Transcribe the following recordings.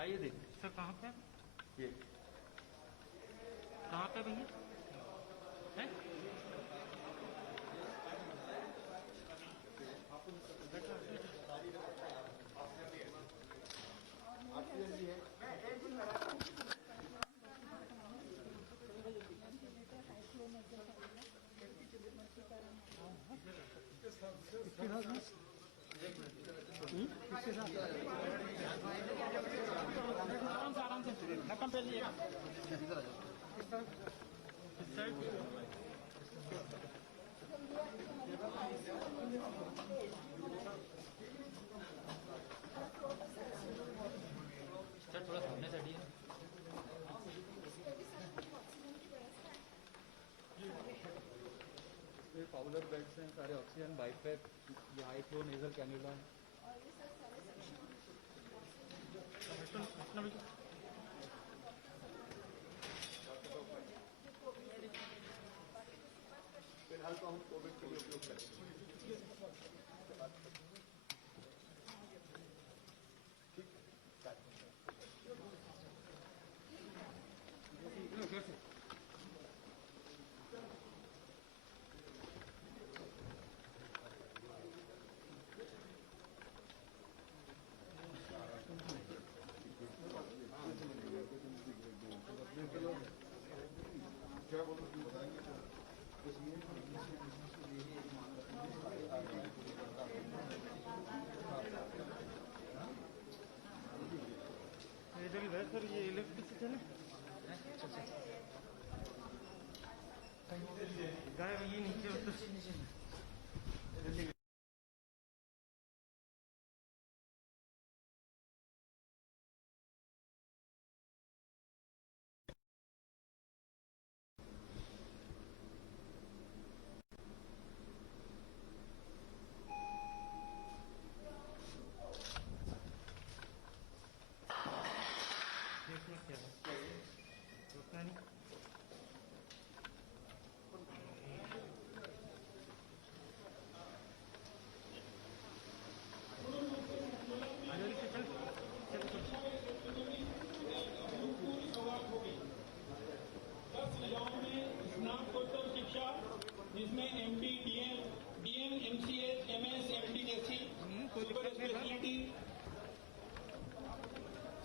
आइए देखिए सर कहाँ पे ये कहाँ पे भैया है? आराम से ढक्कन पे लिए सर थोड़ा सामने से हटिए। ये पाउलर बेड्स हैं सारे, ऑक्सीजन बाइपैप, ये हाई फ्लो नेजल कैन्युला है। फिलहाल तो हम कोविड के लिए उपयोग करेंगे। क्या बोलो बताएंगे सर ये इलेक्ट्रिसिटी है गाय ये नीचे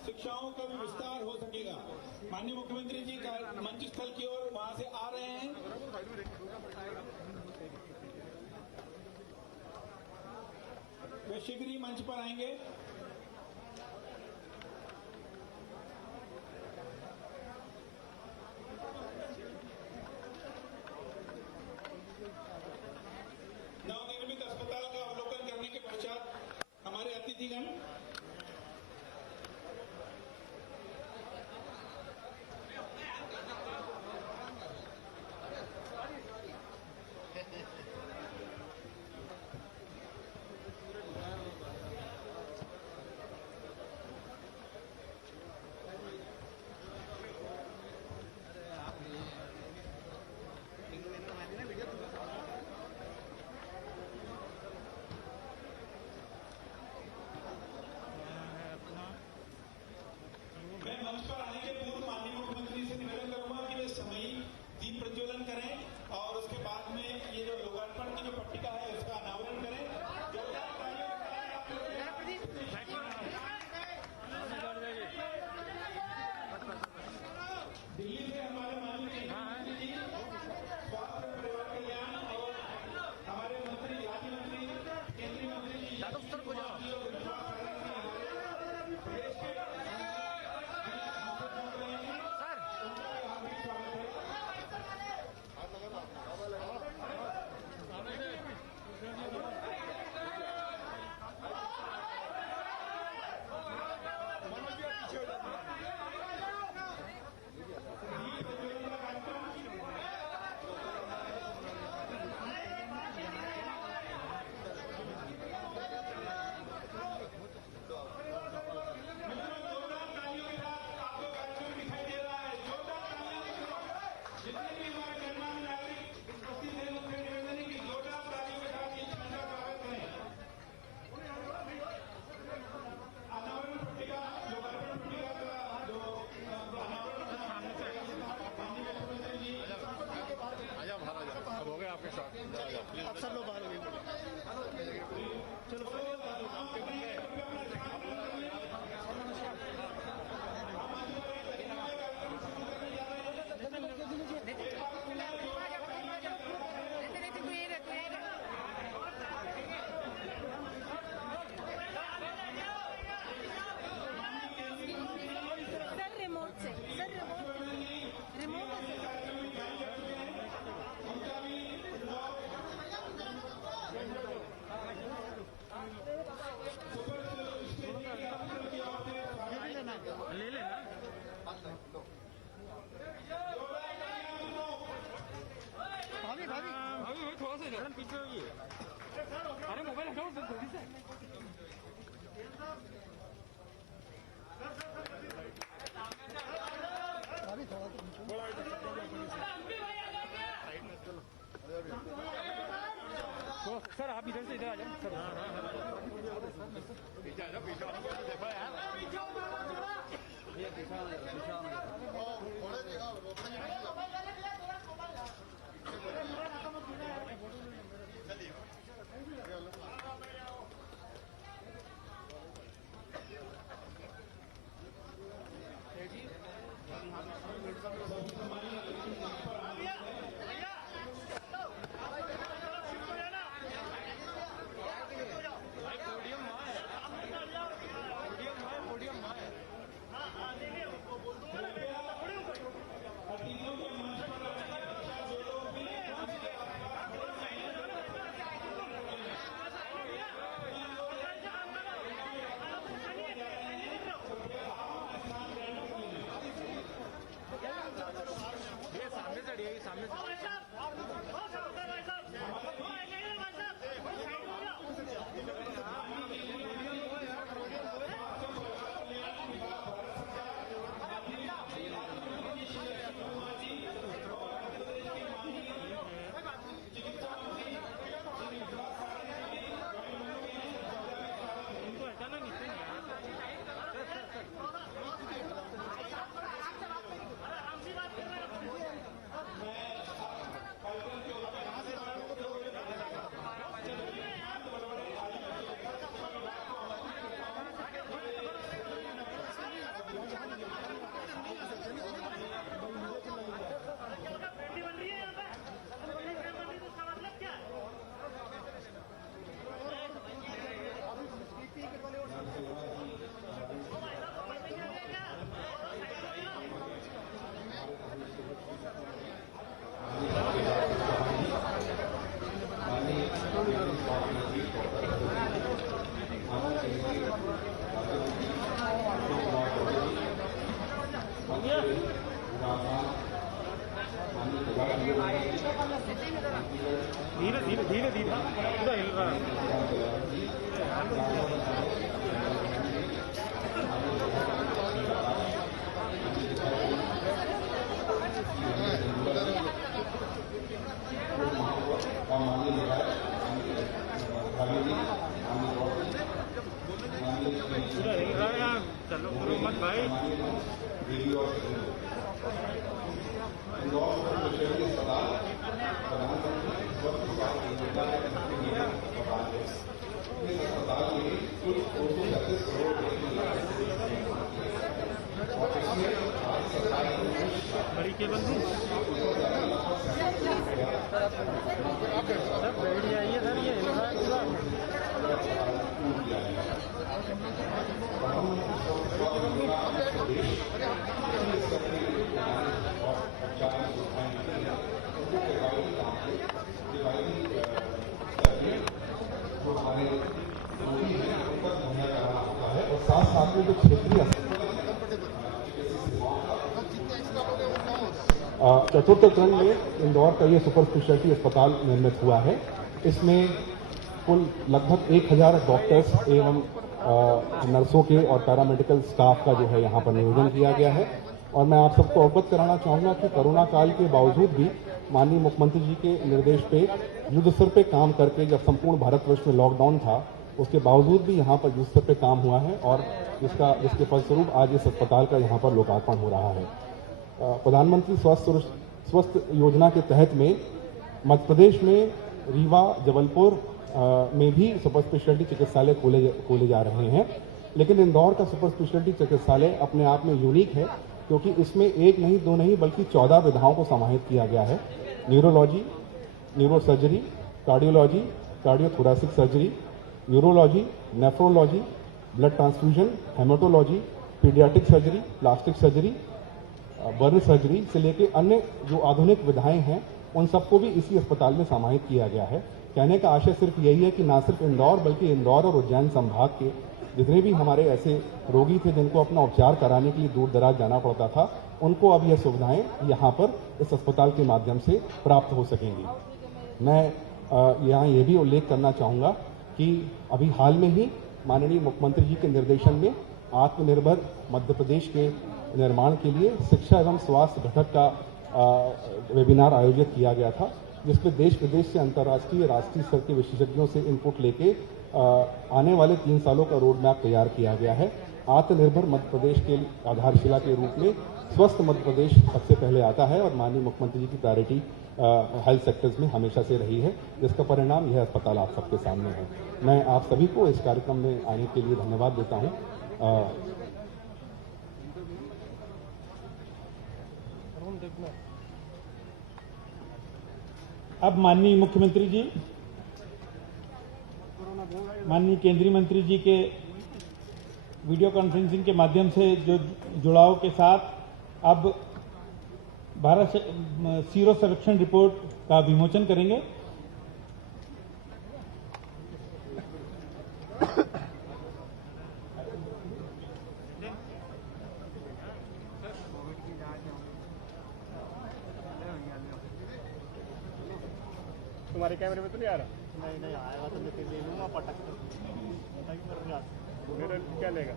शिक्षाओं का भी विस्तार हो सकेगा। माननीय मुख्यमंत्री जी मंच स्थल की ओर वहां से आ रहे हैं। वे शीघ्र ही मंच पर आएंगे। नवनिर्मित अस्पताल का अवलोकन करने के पश्चात हमारे अतिथिगण तो सर आप इधर से इधर आ जाओ सर। धीरे धीरे धीरे धीरे पूरा हिल रहा है। पूरा हिल रहा है यार, चलो करो मत भाई। बड़ी केबल थी सब बैठ जाइए सर, ये हिल रहा है पूरा। और साथ साथ में जो क्षेत्रीय चतुर्थ चरण में इंदौर का ये सुपर स्पेशलिटी अस्पताल निर्मित हुआ है। इसमें कुल लगभग 1000 डॉक्टर्स एवं नर्सों के और पैरामेडिकल स्टाफ का जो है यहाँ पर नियोजन किया गया है। और मैं आप सबको अवगत कराना चाहूँगा कि कोरोना काल के बावजूद भी माननीय मुख्यमंत्री जी के निर्देश पे युद्ध स्तर पे काम करके, जब संपूर्ण भारतवर्ष में लॉकडाउन था उसके बावजूद भी यहाँ पर युद्ध स्तर पे काम हुआ है और जिसके फलस्वरूप आज इस अस्पताल का यहाँ पर लोकार्पण हो रहा है। प्रधानमंत्री स्वास्थ्य योजना के तहत में मध्य प्रदेश में रीवा, जबलपुर में भी सुपर स्पेशलिटी चिकित्सालय खोले जा रहे हैं, लेकिन इंदौर का सुपर स्पेशलिटी चिकित्सालय अपने आप में यूनिक है क्योंकि इसमें एक नहीं, दो नहीं बल्कि 14 विधाओं को समाहित किया गया है। Neurology, neurosurgery, cardiology, cardiothoracic surgery, neurology, nephrology, blood transfusion, haematology, paediatric surgery, plastic surgery, burn surgery से लेकर अन्य जो आधुनिक विधाएं हैं उन सबको भी इसी अस्पताल में समाहित किया गया है। कहने का आशय सिर्फ यही है कि न सिर्फ इंदौर बल्कि इंदौर और उज्जैन संभाग के जितने भी हमारे ऐसे रोगी थे जिनको अपना उपचार कराने के लिए दूर दराज जाना पड़ता था, उनको अब यह सुविधाएं यहाँ पर इस अस्पताल के माध्यम से प्राप्त हो सकेंगी। मैं यहाँ ये भी उल्लेख करना चाहूँगा कि अभी हाल में ही माननीय मुख्यमंत्री जी के निर्देशन में आत्मनिर्भर मध्य प्रदेश के निर्माण के लिए शिक्षा एवं स्वास्थ्य घटक का वेबिनार आयोजित किया गया था जिसमें देश विदेश से अंतर्राष्ट्रीय राष्ट्रीय स्तर के विशेषज्ञों से इनपुट लेके आने वाले 3 सालों का रोड मैप तैयार किया गया है। आत्मनिर्भर मध्य प्रदेश के आधारशिला के रूप में स्वस्थ मध्य प्रदेश सबसे पहले आता है और माननीय मुख्यमंत्री जी की प्रायोरिटी हेल्थ सेक्टर्स में हमेशा से रही है, जिसका परिणाम यह अस्पताल आप सबके सामने है। मैं आप सभी को इस कार्यक्रम में आने के लिए धन्यवाद देता हूं। अब माननीय मुख्यमंत्री जी, माननीय केंद्रीय मंत्री जी के वीडियो कॉन्फ्रेंसिंग के माध्यम से जो जुड़ाव के साथ अब भारत सीरो सर्वेक्षण रिपोर्ट का विमोचन करेंगे। तुम्हारे कैमरे में तो नहीं आ रहा? नहीं आएगा तो मैं फिर ले लूंगा पटक मेरा क्या लेगा?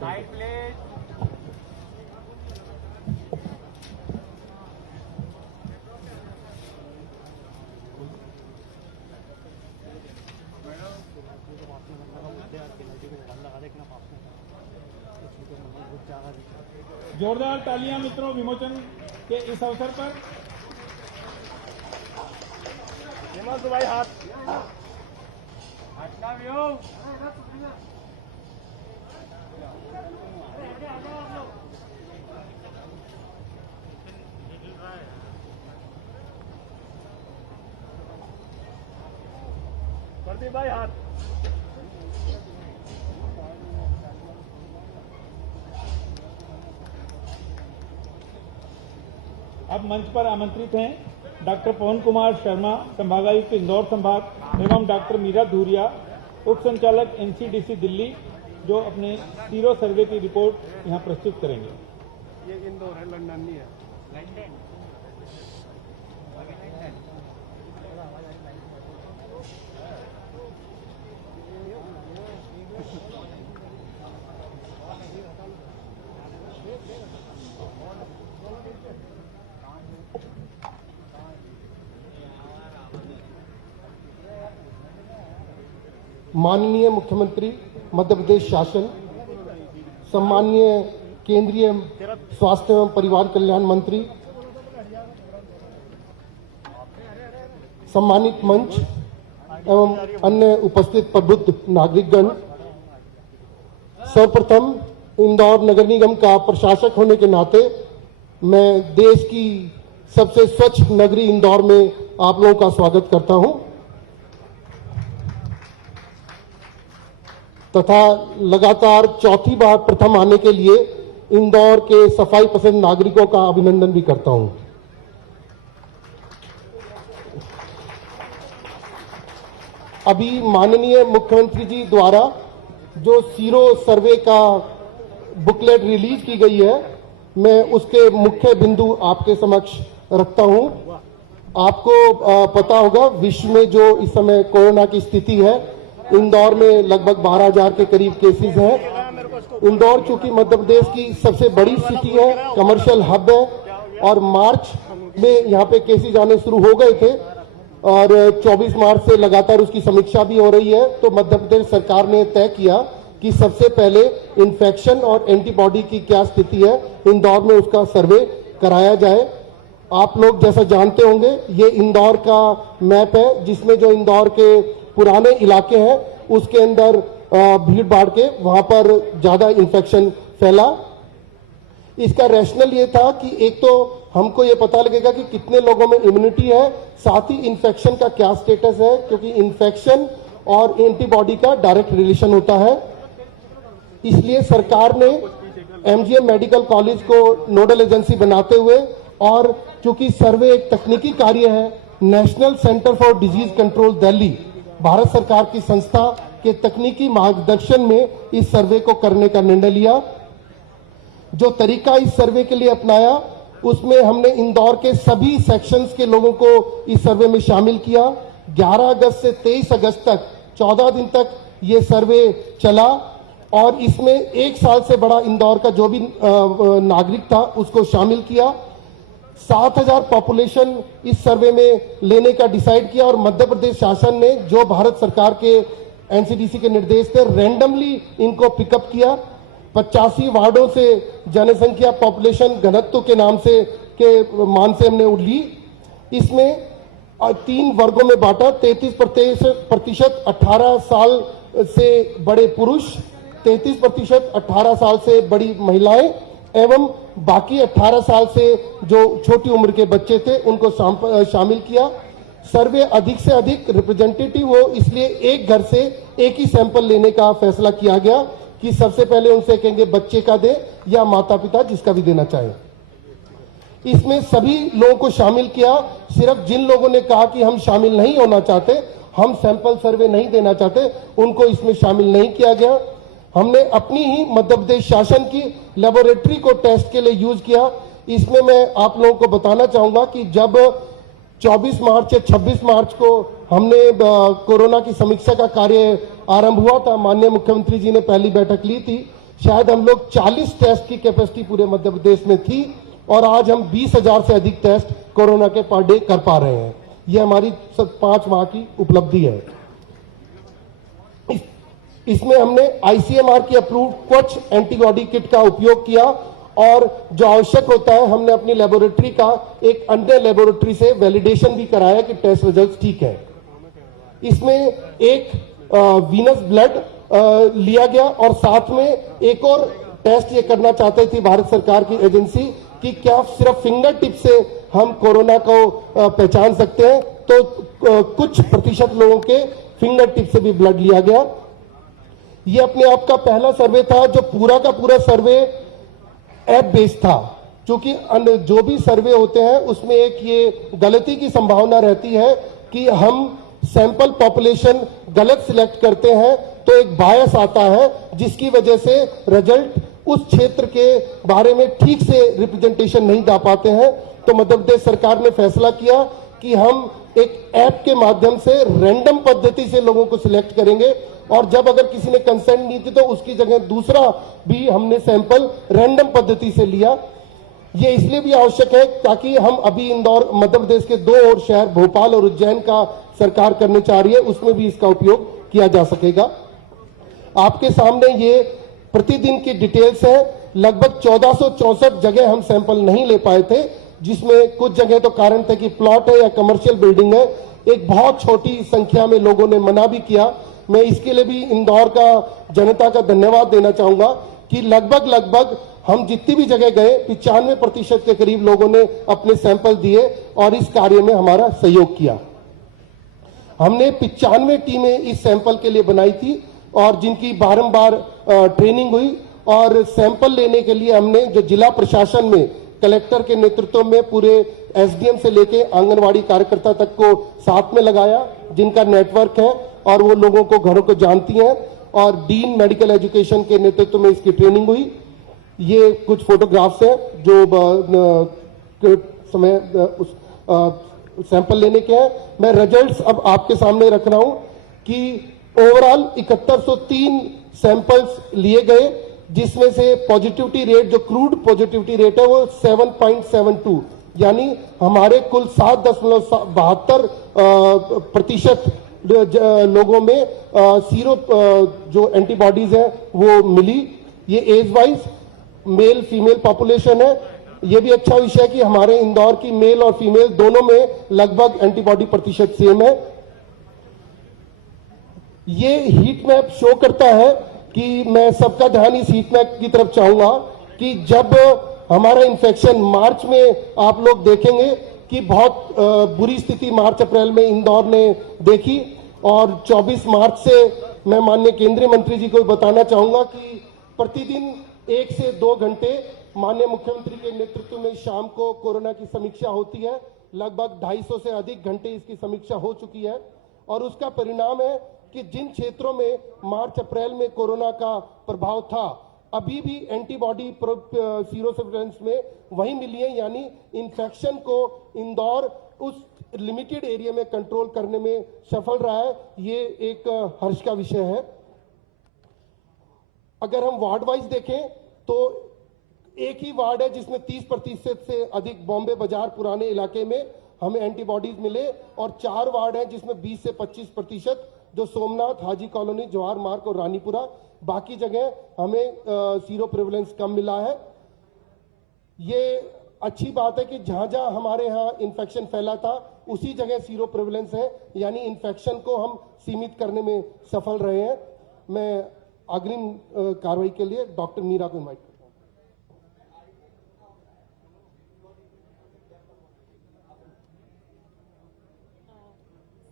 साइड प्लेट जोरदार तालियां मित्रों विमोचन के इस अवसर पर। हेमंत भाई हाथ हटना भी हो। प्रदीप भाई हाथ। अब मंच पर आमंत्रित हैं डॉक्टर पवन कुमार शर्मा, संभागायुक्त इंदौर संभाग, एवं डॉक्टर मीरा धूरिया, उप संचालक एनसीडीसी दिल्ली, जो अपने सीरो सर्वे की रिपोर्ट यहां प्रस्तुत करेंगे। ये इंदौर है, लंदन नहीं है। लंदन माननीय मुख्यमंत्री मध्य प्रदेश शासन, सम्माननीय केंद्रीय स्वास्थ्य एवं परिवार कल्याण मंत्री, सम्मानित मंच एवं अन्य उपस्थित प्रबुद्ध नागरिकगण, सर्वप्रथम इंदौर नगर निगम का प्रशासक होने के नाते मैं देश की सबसे स्वच्छ नगरी इंदौर में आप लोगों का स्वागत करता हूं तथा लगातार चौथी बार प्रथम आने के लिए इंदौर के सफाई पसंद नागरिकों का अभिनंदन भी करता हूं। अभी माननीय मुख्यमंत्री जी द्वारा जो सीरो सर्वे का बुकलेट रिलीज की गई है, मैं उसके मुख्य बिंदु आपके समक्ष रखता हूं। आपको पता होगा विश्व में जो इस समय कोरोना की स्थिति है, इंदौर में लगभग 12,000 के करीब केसेस हैं। इंदौर चूंकि मध्य प्रदेश की सबसे बड़ी सिटी है, कमर्शियल हब है, और मार्च में यहाँ पे केसेस आने शुरू हो गए थे और 24 मार्च से लगातार उसकी समीक्षा भी हो रही है। तो मध्य प्रदेश सरकार ने तय किया कि सबसे पहले इन्फेक्शन और एंटीबॉडी की क्या स्थिति है इंदौर में, उसका सर्वे कराया जाए। आप लोग जैसा जानते होंगे, ये इंदौर का मैप है जिसमें जो इंदौर के पुराने इलाके हैं उसके अंदर भीड़ भाड़ के वहां पर ज्यादा इन्फेक्शन फैला। इसका रैशनल ये था कि एक तो हमको ये पता लगेगा कि कितने लोगों में इम्यूनिटी है, साथ ही इन्फेक्शन का क्या स्टेटस है, क्योंकि इन्फेक्शन और एंटीबॉडी का डायरेक्ट रिलेशन होता है। इसलिए सरकार ने एमजीएम मेडिकल कॉलेज को नोडल एजेंसी बनाते हुए, और चूंकि सर्वे एक तकनीकी कार्य है, national centre for disease control Delhi Bharat सरकार की संस्था के तकनीकी मार्गदर्शन में इस सर्वे को करने का निर्णय लिया। जो तरीका इस सर्वे के लिए अपनाया, उसमें हमने इंदौर के सभी सेक्शंस के लोगों को इस सर्वे में शामिल किया। 11 अगस्त से 23 अगस्त तक 14 दिन तक ये सर्वे चला। और इसमें 1 साल से बड़ा इंदौर का जो भी नागरिक था उसको शामिल किया। 7,000 पॉपुलेशन इस सर्वे में लेने का डिसाइड किया और मध्य प्रदेश शासन ने जो भारत सरकार के एनसीडीसी के निर्देश थे रैंडमली इनको पिकअप किया। 85 वार्डों से जनसंख्या पॉपुलेशन घनत्व के नाम से के मान से हमने ली। इसमें 3 वर्गों में बांटा। 33% 18 साल से बड़े पुरुष, 33% 18 साल से बड़ी महिलाएं एवं बाकी 18 साल से जो छोटी उम्र के बच्चे थे उनको शामिल किया। सर्वे अधिक से अधिक रिप्रेजेंटेटिव हो इसलिए एक घर से एक ही सैंपल लेने का फैसला किया गया कि सबसे पहले उनसे कहेंगे बच्चे का दे या माता पिता जिसका भी देना चाहे। इसमें सभी लोगों को शामिल किया। सिर्फ जिन लोगों ने कहा कि हम शामिल नहीं होना चाहते, हम सैंपल सर्वे नहीं देना चाहते, उनको इसमें शामिल नहीं किया गया। हमने अपनी ही मध्य प्रदेश शासन की लेबोरेटरी को टेस्ट के लिए यूज किया। इसमें मैं आप लोगों को बताना चाहूंगा कि जब 24 मार्च या 26 मार्च को हमने कोरोना की समीक्षा का कार्य आरंभ हुआ था, माननीय मुख्यमंत्री जी ने पहली बैठक ली थी। शायद हम लोग 40 टेस्ट की कैपेसिटी पूरे मध्य प्रदेश में थी और आज हम 20,000 से अधिक टेस्ट कोरोना के पर डे कर पा रहे हैं। यह हमारी 5 माह की उपलब्धि है। इसमें हमने आईसीएमआर की अप्रूव्ड क्वच एंटीबॉडी किट का उपयोग किया और जो आवश्यक होता है हमने अपनी लेबोरेटरी का एक अन्य लेबोरेटरी से वैलिडेशन भी कराया कि टेस्ट रिजल्ट ठीक है। इसमें एक वीनस ब्लड लिया गया और साथ में एक और टेस्ट ये करना चाहते थी भारत सरकार की एजेंसी कि क्या सिर्फ फिंगर टिप से हम कोरोना को पहचान सकते हैं, तो कुछ प्रतिशत लोगों के फिंगर टिप से भी ब्लड लिया गया। ये अपने आप का पहला सर्वे था जो पूरा का पूरा सर्वे ऐप बेस्ड था, क्योंकि जो भी सर्वे होते हैं उसमें एक ये गलती की संभावना रहती है कि हम सैंपल पॉपुलेशन गलत सिलेक्ट करते हैं तो एक बायस आता है जिसकी वजह से रिजल्ट उस क्षेत्र के बारे में ठीक से रिप्रेजेंटेशन नहीं दा पाते हैं। तो मध्य प्रदेश सरकार ने फैसला किया कि हम एक ऐप के माध्यम से रैंडम पद्धति से लोगों को सिलेक्ट करेंगे और जब अगर किसी ने कंसेंट नहीं दी तो उसकी जगह दूसरा भी हमने सैंपल रैंडम पद्धति से लिया। ये इसलिए भी आवश्यक है ताकि हम अभी इंदौर मध्य प्रदेश के 2 और शहर भोपाल और उज्जैन का सरकार करने चाह रही है, उसमें भी इसका उपयोग किया जा सकेगा। आपके सामने ये प्रतिदिन की डिटेल्स है। लगभग 1464 जगह हम सैंपल नहीं ले पाए थे, जिसमें कुछ जगह तो कारण थे कि प्लॉट है या कमर्शियल बिल्डिंग है। एक बहुत छोटी संख्या में लोगों ने मना भी किया। मैं इसके लिए भी इंदौर का जनता का धन्यवाद देना चाहूंगा कि लगभग हम जितनी भी जगह गए 95% के करीब लोगों ने अपने सैंपल दिए और इस कार्य में हमारा सहयोग किया। हमने 95 टीमें इस सैंपल के लिए बनाई थी और जिनकी बारंबार ट्रेनिंग हुई और सैंपल लेने के लिए हमने जो जिला प्रशासन में कलेक्टर के नेतृत्व में पूरे एसडीएम से लेके आंगनवाड़ी कार्यकर्ता तक को साथ में लगाया, जिनका नेटवर्क है और वो लोगों को घरों को जानती हैं, और डीन मेडिकल एजुकेशन के नेतृत्व में इसकी ट्रेनिंग हुई। ये कुछ फोटोग्राफ्स हैं जो समय सैंपल लेने के हैं। मैं रिजल्ट्स अब आपके सामने रख रहा हूं कि ओवरऑल 7103 सैंपल्स लिए गए, जिसमें से पॉजिटिविटी रेट जो क्रूड पॉजिटिविटी रेट है वो 7.72, यानी हमारे कुल 7.72% लोगों में सीरो जो एंटीबॉडीज है वो मिली। ये age wise male female population है। ये भी अच्छा विषय है कि हमारे इंदौर की मेल और फीमेल दोनों में लगभग एंटीबॉडी प्रतिशत सेम है। ये हीट मैप शो करता है कि मैं सबका ध्यान इस हीट मैप की तरफ चाहूंगा कि जब हमारा इन्फेक्शन मार्च में आप लोग देखेंगे कि बहुत बुरी स्थिति मार्च अप्रैल में इंदौर ने देखी, और 24 मार्च से मैं माननीय केंद्रीय मंत्री जी को बताना चाहूंगा कि प्रतिदिन 1 से 2 घंटे माननीय मुख्यमंत्री के नेतृत्व में शाम को कोरोना की समीक्षा होती है। लगभग 250 से अधिक घंटे इसकी समीक्षा हो चुकी है और उसका परिणाम है कि जिन क्षेत्रों में मार्च अप्रैल में कोरोना का प्रभाव था अभी भी एंटीबॉडी सीरो सर्विलेंस में वही मिली है, यानी इन्फेक्शन को इंदौर उस लिमिटेड एरिया में कंट्रोल करने में सफल रहा है। ये एक हर्ष का विषय है। अगर हम वार्ड वाइज देखें तो एक ही वार्ड है जिसमें 30% से अधिक बॉम्बे बाजार पुराने इलाके में हमें एंटीबॉडीज मिले, और 4 वार्ड हैं जिसमें 20 से 25% जो सोमनाथ, हाजी कॉलोनी, जवाहर मार्ग और रानीपुरा, बाकी जगह हमें सीरो प्रेवलेंस कम मिला है। ये अच्छी बात है कि जहां जहां हमारे यहाँ इन्फेक्शन फैला था उसी जगह सीरो प्रेवलेंस है, यानी इन्फेक्शन को हम सीमित करने में सफल रहे हैं। मैं अग्रिम कार्रवाई के लिए डॉक्टर मीरा को इनवाइट करता हूं।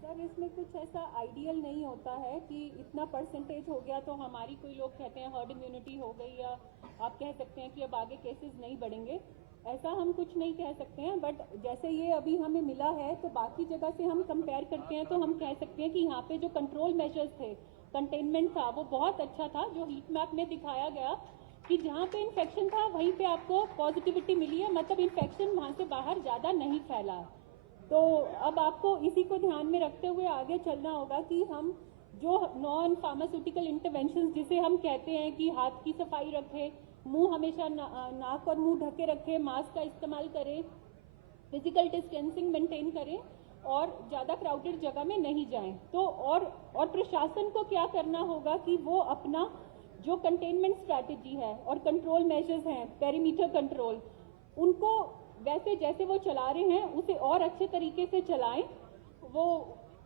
सर, इसमें कुछ ऐसा आइडियल नहीं होता है कि इतना परसेंटेज हो गया तो हमारी, कोई लोग कहते हैं हर्ड इम्यूनिटी हो गई, या आप कह सकते हैं कि अब आगे केसेस नहीं बढ़ेंगे। ऐसा हम कुछ नहीं कह सकते हैं, बट जैसे ये अभी हमें मिला है तो बाकी जगह से हम कंपेयर करते हैं तो हम कह सकते हैं कि यहाँ पे जो कंट्रोल मेजर्स थे, कंटेनमेंट था, वो बहुत अच्छा था। जो हीट मैप में दिखाया गया कि जहाँ पे इन्फेक्शन था वहीं पे आपको पॉजिटिविटी मिली है, मतलब इन्फेक्शन वहाँ से बाहर ज़्यादा नहीं फैला। तो अब आपको इसी को ध्यान में रखते हुए आगे चलना होगा कि हम जो नॉन फार्मास्यूटिकल इंटरवेंशंस जिसे हम कहते हैं कि हाथ की सफाई रखें, मुंह हमेशा नाक और मुंह ढके रखें, मास्क का इस्तेमाल करें, फिजिकल डिस्टेंसिंग मेंटेन करें और ज़्यादा क्राउडेड जगह में नहीं जाएं। तो और प्रशासन को क्या करना होगा कि वो अपना जो कंटेनमेंट स्ट्रैटेजी है और कंट्रोल मेजर्स हैं, पेरीमीटर कंट्रोल, उनको वैसे जैसे वो चला रहे हैं उसे और अच्छे तरीके से चलाएं। वो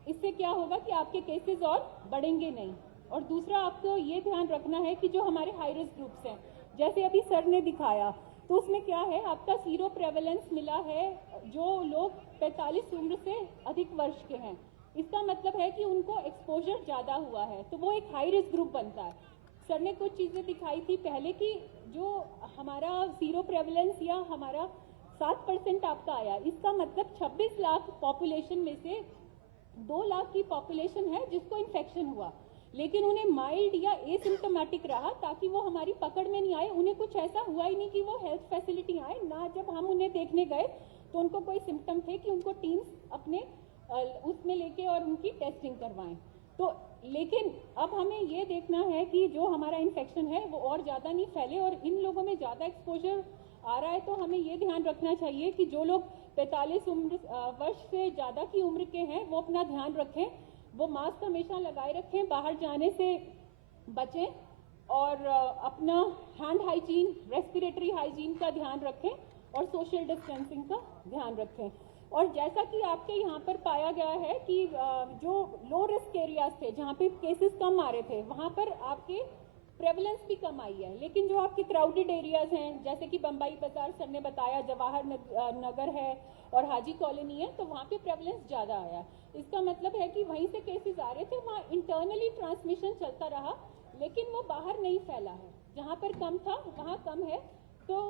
इससे क्या होगा कि आपके केसेस और बढ़ेंगे नहीं। और दूसरा, आपको ये ध्यान रखना है कि जो हमारे हाई रिस्क ग्रुप्स हैं, जैसे अभी सर ने दिखाया, तो उसमें क्या है, आपका सीरो प्रेवलेंस मिला है जो लोग 45 उम्र से अधिक वर्ष के हैं। इसका मतलब है कि उनको एक्सपोजर ज़्यादा हुआ है, तो वो एक हाई रिस्क ग्रुप बनता है। सर ने कुछ चीज़ें दिखाई थी पहले कि जो हमारा सीरो प्रेवलेंस या हमारा 7% आपका आया, इसका मतलब 26 लाख पॉपुलेशन में से 2 लाख की पॉपुलेशन है जिसको इन्फेक्शन हुआ, लेकिन उन्हें माइल्ड या एसिम्टोमेटिक रहा ताकि वो हमारी पकड़ में नहीं आए। उन्हें कुछ ऐसा हुआ ही नहीं कि वो हेल्थ फैसिलिटी आए ना। जब हम उन्हें देखने गए तो उनको कोई सिम्टम थे कि उनको टीम्स अपने उसमें लेके और उनकी टेस्टिंग करवाएं। तो लेकिन अब हमें ये देखना है कि जो हमारा इन्फेक्शन है वो और ज़्यादा नहीं फैले, और इन लोगों में ज़्यादा एक्सपोजर आ रहा है तो हमें ये ध्यान रखना चाहिए कि जो लोग 45 वर्ष से ज़्यादा की उम्र के हैं वो अपना ध्यान रखें, वो मास्क हमेशा लगाए रखें, बाहर जाने से बचें और अपना हैंड हाइजीन, रेस्पिरेटरी हाइजीन का ध्यान रखें और सोशल डिस्टेंसिंग का ध्यान रखें। और जैसा कि आपके यहाँ पर पाया गया है कि जो लो रिस्क एरियाज थे, जहाँ पे केसेस कम आ रहे थे, वहाँ पर आपके प्रेवलेंस भी कम आई है। लेकिन जो आपके क्राउडेड एरियाज हैं, जैसे कि बम्बई बाजार सर ने बताया, जवाहर नगर है और हाजी कॉलोनी है, तो वहाँ पे प्रेवलेंस ज़्यादा आया। इसका मतलब है कि वहीं से केसेस आ रहे थे, वहाँ इंटरनली ट्रांसमिशन चलता रहा, लेकिन वो बाहर नहीं फैला है। जहाँ पर कम था वहाँ कम है। तो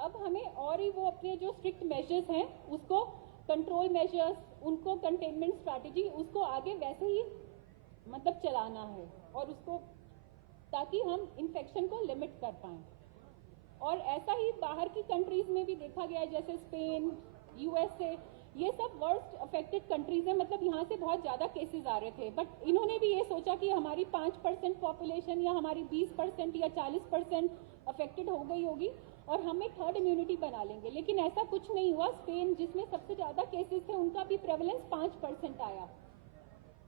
अब हमें और ही वो अपने जो स्ट्रिक्ट मेजर्स हैं उसको, कंट्रोल मेजर्स, उनको कंटेनमेंट स्ट्रैटेजी, उसको आगे वैसे ही मतलब चलाना है, और उसको ताकि हम इन्फेक्शन को लिमिट कर पाएं। और ऐसा ही बाहर की कंट्रीज में भी देखा गया है, जैसे स्पेन, यूएसए, ये सब वर्स्ट अफेक्टेड कंट्रीज हैं, मतलब यहाँ से बहुत ज़्यादा केसेस आ रहे थे, बट इन्होंने भी ये सोचा कि हमारी 5% पॉपुलेशन या हमारी 20% या 40% अफेक्टेड हो गई होगी और हम एक हर्ड इम्यूनिटी बना लेंगे, लेकिन ऐसा कुछ नहीं हुआ। स्पेन, जिसमें सबसे ज़्यादा केसेस थे, उनका भी प्रेवलेंस 5% आया।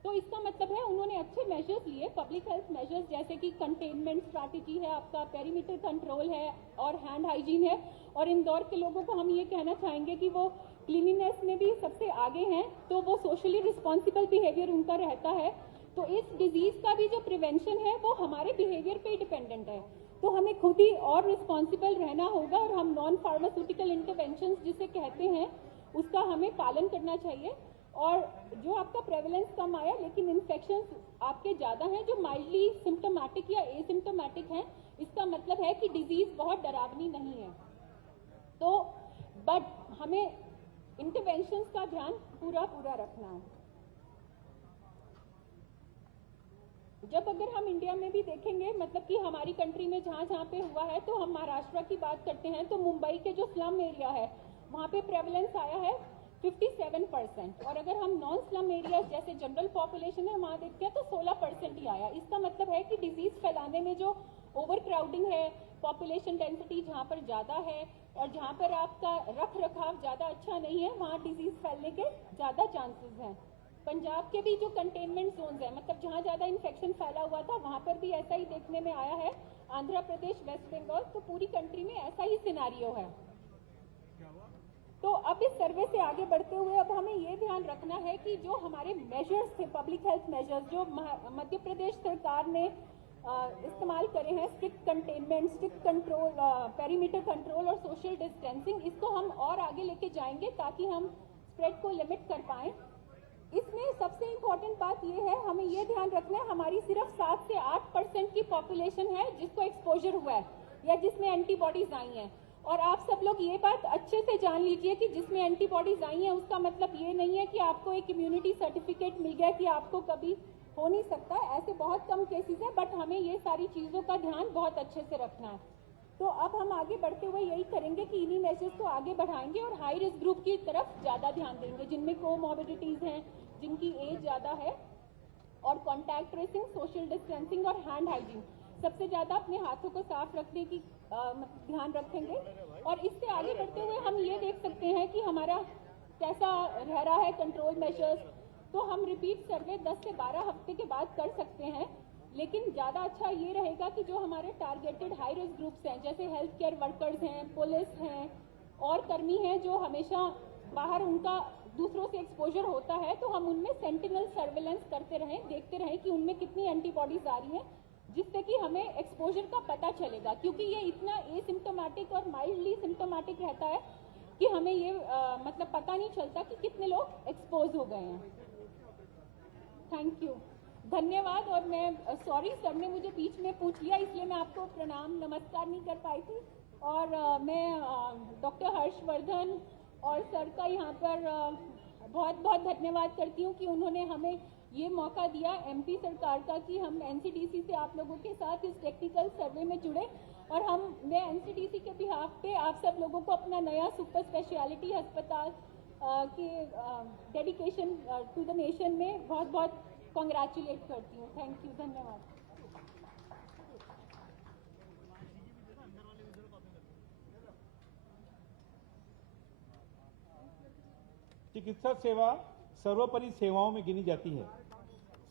तो इसका मतलब है उन्होंने अच्छे मेजर्स लिए, पब्लिक हेल्थ मेजर्स, जैसे कि कंटेनमेंट स्ट्रैटेजी है, आपका पेरीमीटर कंट्रोल है और हैंड हाइजीन है। और इंदौर के लोगों को हम ये कहना चाहेंगे कि वो क्लीनिनेस में भी सबसे आगे हैं, तो वो सोशली रिस्पॉन्सिबल बिहेवियर उनका रहता है। तो इस डिजीज़ का भी जो प्रिवेंशन है वो हमारे बिहेवियर पे डिपेंडेंट है। तो हमें खुद ही और रिस्पॉन्सिबल रहना होगा, और हम नॉन फार्मास्यूटिकल इंटरवेंशंस जिसे कहते हैं उसका हमें पालन करना चाहिए। और जो आपका प्रेवलेंस कम आया, लेकिन इन्फेक्शंस आपके ज़्यादा हैं जो माइल्डली सिम्टोमेटिक या एसिम्टोमेटिक हैं, इसका मतलब है कि डिजीज़ बहुत डरावनी नहीं है। तो बट हमें इंटरवेंशंस का ध्यान पूरा रखना है। जब अगर हम इंडिया में भी देखेंगे, मतलब कि हमारी कंट्री में जहाँ जहाँ पे हुआ है, तो हम महाराष्ट्र की बात करते हैं तो मुंबई के जो स्लम एरिया है वहाँ पे प्रेवलेंस आया है 57%, और अगर हम नॉन स्लम एरियाज जैसे जनरल पॉपुलेशन है वहाँ देखते हैं तो 16% ही आया। इसका मतलब है कि डिजीज फैलाने में जो ओवर क्राउडिंग है, पॉपुलेशन डेंसिटी जहाँ पर ज़्यादा है और जहाँ पर आपका रख रखाव ज़्यादा अच्छा नहीं है, वहाँ डिजीज फैलने के ज़्यादा चांसेस हैं। पंजाब के भी जो कंटेनमेंट जोन्स हैं, मतलब जहाँ ज़्यादा इन्फेक्शन फैला हुआ था, वहाँ पर भी ऐसा ही देखने में आया है। आंध्र प्रदेश, वेस्ट बंगाल, तो पूरी कंट्री में ऐसा ही सिनारियो है। तो अब इस सर्वे से आगे बढ़ते हुए अब हमें ये ध्यान रखना है कि जो हमारे मेजर्स थे, पब्लिक हेल्थ मेजर्स, जो मध्य प्रदेश सरकार ने इस्तेमाल करे हैं, strict containment, strict control, perimeter control और सोशल डिस्टेंसिंग, इसको हम और आगे लेके जाएंगे ताकि हम स्प्रेड को लिमिट कर पाएं। इसमें सबसे इम्पोर्टेंट बात ये है, हमें ये ध्यान रखना है हमारी सिर्फ 7 से 8% की पॉपुलेशन है जिसको एक्सपोजर हुआ है या जिसमें एंटीबॉडीज आई हैं। और आप सब लोग ये बात अच्छे से जान लीजिए कि जिसमें एंटीबॉडीज आई हैं उसका मतलब ये नहीं है कि आपको एक इम्यूनिटी सर्टिफिकेट मिल गया कि आपको कभी हो नहीं सकता। ऐसे बहुत कम केसेस हैं, बट हमें ये सारी चीज़ों का ध्यान बहुत अच्छे से रखना है। तो अब हम आगे बढ़ते हुए यही करेंगे कि इन्हीं मेजर्स को आगे बढ़ाएंगे और हाई रिस्क ग्रुप की तरफ ज़्यादा ध्यान देंगे, जिनमें कोमॉर्बिडिटीज़ हैं, जिनकी एज ज़्यादा है, और कॉन्टैक्ट ट्रेसिंग, सोशल डिस्टेंसिंग और हैंड हाइजीन, सबसे ज़्यादा अपने हाथों को साफ रखने की ध्यान रखेंगे। और इससे आगे बढ़ते हुए हम ये देख सकते हैं कि हमारा कैसा रह रहा है कंट्रोल मेजर्स। तो हम रिपीट सर्वे 10 से 12 हफ्ते के बाद कर सकते हैं, लेकिन ज़्यादा अच्छा ये रहेगा कि जो हमारे टारगेटेड हाई रिस्क ग्रुप्स हैं, जैसे हेल्थ केयर वर्कर्स हैं, पुलिस हैं और कर्मी हैं जो हमेशा बाहर उनका दूसरों से एक्सपोजर होता है, तो हम उनमें सेंटिनल सर्वेलेंस करते रहें, देखते रहें कि उनमें कितनी एंटीबॉडीज आ रही हैं, जिससे कि हमें एक्सपोजर का पता चलेगा। क्योंकि ये इतना एसिम्प्टोमेटिक और माइल्डली सिम्प्टोमेटिक रहता है कि हमें ये मतलब पता नहीं चलता कि कितने लोग एक्सपोज हो गए हैं। थैंक यू, धन्यवाद। और मैं सॉरी, सर ने मुझे बीच में पूछ लिया, इसलिए मैं आपको प्रणाम नमस्कार नहीं कर पाई थी। और मैं डॉक्टर हर्षवर्धन और सर का यहाँ पर बहुत बहुत धन्यवाद करती हूँ कि उन्होंने हमें ये मौका दिया एमपी सरकार का कि हम एनसीडीसी से आप लोगों के साथ इस टेक्निकल सर्वे में जुड़े। और मैं एनसीडीसी के बिहाफ पे आप सब लोगों को अपना नया सुपर स्पेशलिटी अस्पताल के डेडिकेशन टू द नेशन में बहुत बहुत कॉन्ग्रेचुलेट करती हूँ। थैंक यू, धन्यवाद। चिकित्सा सेवा सर्वोपरि सेवाओं में गिनी जाती है।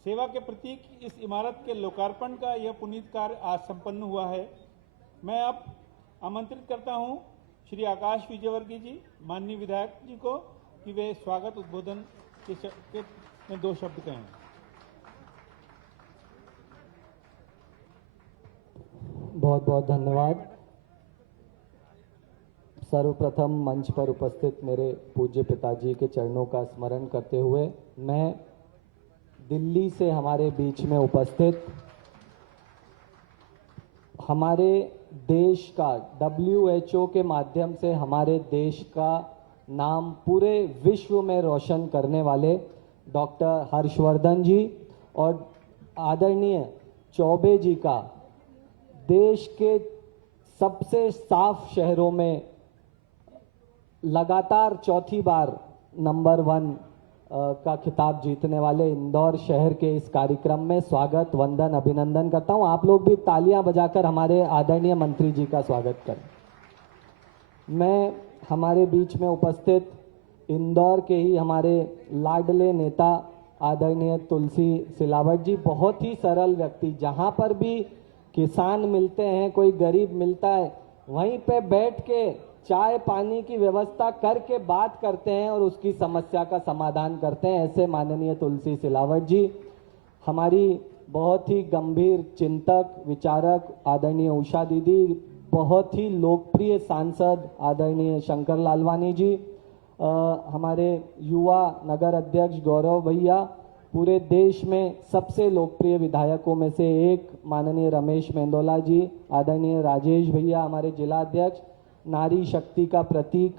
सेवा के प्रतीक इस इमारत के लोकार्पण का यह पुनीत कार्य आज संपन्न हुआ है। मैं अब आमंत्रित करता हूं श्री आकाश विजयवर्गीय जी, माननीय विधायक जी को, कि वे स्वागत उद्बोधन में 2 शब्द कहें। बहुत बहुत धन्यवाद। सर्वप्रथम मंच पर उपस्थित मेरे पूज्य पिताजी के चरणों का स्मरण करते हुए मैं दिल्ली से हमारे बीच में उपस्थित हमारे देश का WHO के माध्यम से हमारे देश का नाम पूरे विश्व में रोशन करने वाले डॉक्टर हर्षवर्धन जी और आदरणीय चौबे जी का देश के सबसे साफ शहरों में लगातार चौथी बार नंबर 1 का खिताब जीतने वाले इंदौर शहर के इस कार्यक्रम में स्वागत, वंदन, अभिनंदन करता हूं। आप लोग भी तालियां बजाकर हमारे आदरणीय मंत्री जी का स्वागत करें। मैं हमारे बीच में उपस्थित इंदौर के ही हमारे लाडले नेता आदरणीय तुलसी सिलावट जी, बहुत ही सरल व्यक्ति, जहां पर भी किसान मिलते हैं, कोई गरीब मिलता है, वहीं पे बैठ के चाय पानी की व्यवस्था करके बात करते हैं और उसकी समस्या का समाधान करते हैं। ऐसे माननीय तुलसी सिलावट जी। हमारी बहुत ही गंभीर चिंतक, विचारक आदरणीय उषा दीदी, बहुत ही लोकप्रिय सांसद आदरणीय शंकर लालवानी जी, हमारे युवा नगर अध्यक्ष गौरव भैया, पूरे देश में सबसे लोकप्रिय विधायकों में से एक माननीय रमेश मेंदोला जी, आदरणीय राजेश भैया हमारे जिला अध्यक्ष, नारी शक्ति का प्रतीक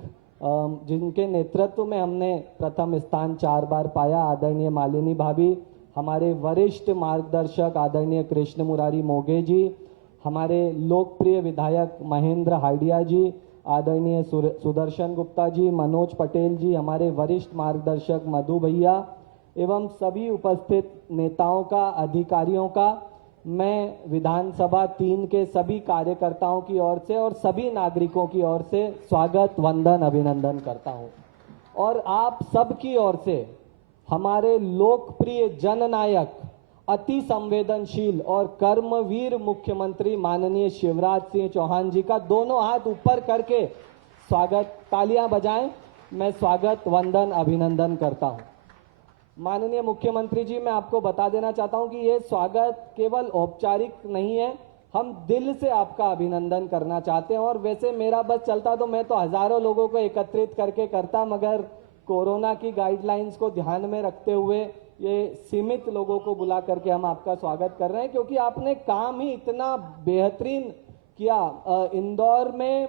जिनके नेतृत्व में हमने प्रथम स्थान 4 बार पाया, आदरणीय मालिनी भाभी, हमारे वरिष्ठ मार्गदर्शक आदरणीय कृष्ण मुरारी मोघे जी, हमारे लोकप्रिय विधायक महेंद्र हाइडिया जी, आदरणीय सुदर्शन गुप्ता जी, मनोज पटेल जी, हमारे वरिष्ठ मार्गदर्शक मधु भैया एवं सभी उपस्थित नेताओं का, अधिकारियों का मैं विधानसभा 3 के सभी कार्यकर्ताओं की ओर से और सभी नागरिकों की ओर से स्वागत, वंदन, अभिनंदन करता हूं। और आप सब की ओर से हमारे लोकप्रिय जननायक, अति संवेदनशील और कर्मवीर मुख्यमंत्री माननीय शिवराज सिंह चौहान जी का दोनों हाथ ऊपर करके स्वागत, तालियां बजाएं, मैं स्वागत, वंदन, अभिनंदन करता हूं। माननीय मुख्यमंत्री जी, मैं आपको बता देना चाहता हूं कि ये स्वागत केवल औपचारिक नहीं है, हम दिल से आपका अभिनंदन करना चाहते हैं। और वैसे मेरा बस चलता तो मैं तो हजारों लोगों को एकत्रित करके करता, मगर कोरोना की गाइडलाइंस को ध्यान में रखते हुए ये सीमित लोगों को बुला करके हम आपका स्वागत कर रहे हैं, क्योंकि आपने काम ही इतना बेहतरीन किया। इंदौर में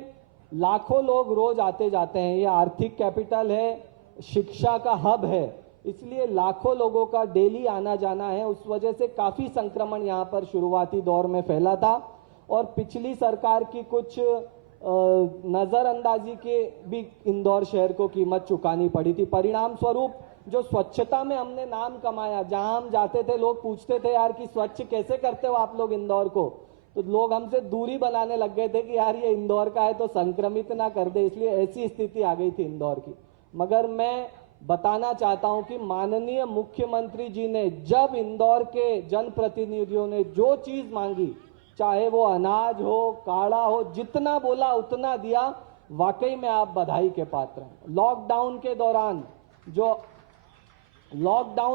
लाखों लोग रोज आते जाते हैं, ये आर्थिक कैपिटल है, शिक्षा का हब है, इसलिए लाखों लोगों का डेली आना जाना है। उस वजह से काफी संक्रमण यहाँ पर शुरुआती दौर में फैला था और पिछली सरकार की कुछ नजरअंदाजी के भी इंदौर शहर को कीमत चुकानी पड़ी थी। परिणाम स्वरूप जो स्वच्छता में हमने नाम कमाया, जहां हम जाते थे लोग पूछते थे यार कि स्वच्छ कैसे करते हो आप लोग इंदौर को, तो लोग हमसे दूरी बनाने लग गए थे कि यार ये इंदौर का है तो संक्रमित ना कर दे, इसलिए ऐसी स्थिति आ गई थी इंदौर की। मगर मैं बताना चाहता हूं कि माननीय मुख्यमंत्री जी ने जब इंदौर के जनप्रतिनिधियों ने जो चीज मांगी, चाहे वो अनाज हो, काढ़ा हो, जितना बोला उतना दिया, वाकई में आप बधाई के पात्र हैं। लॉकडाउन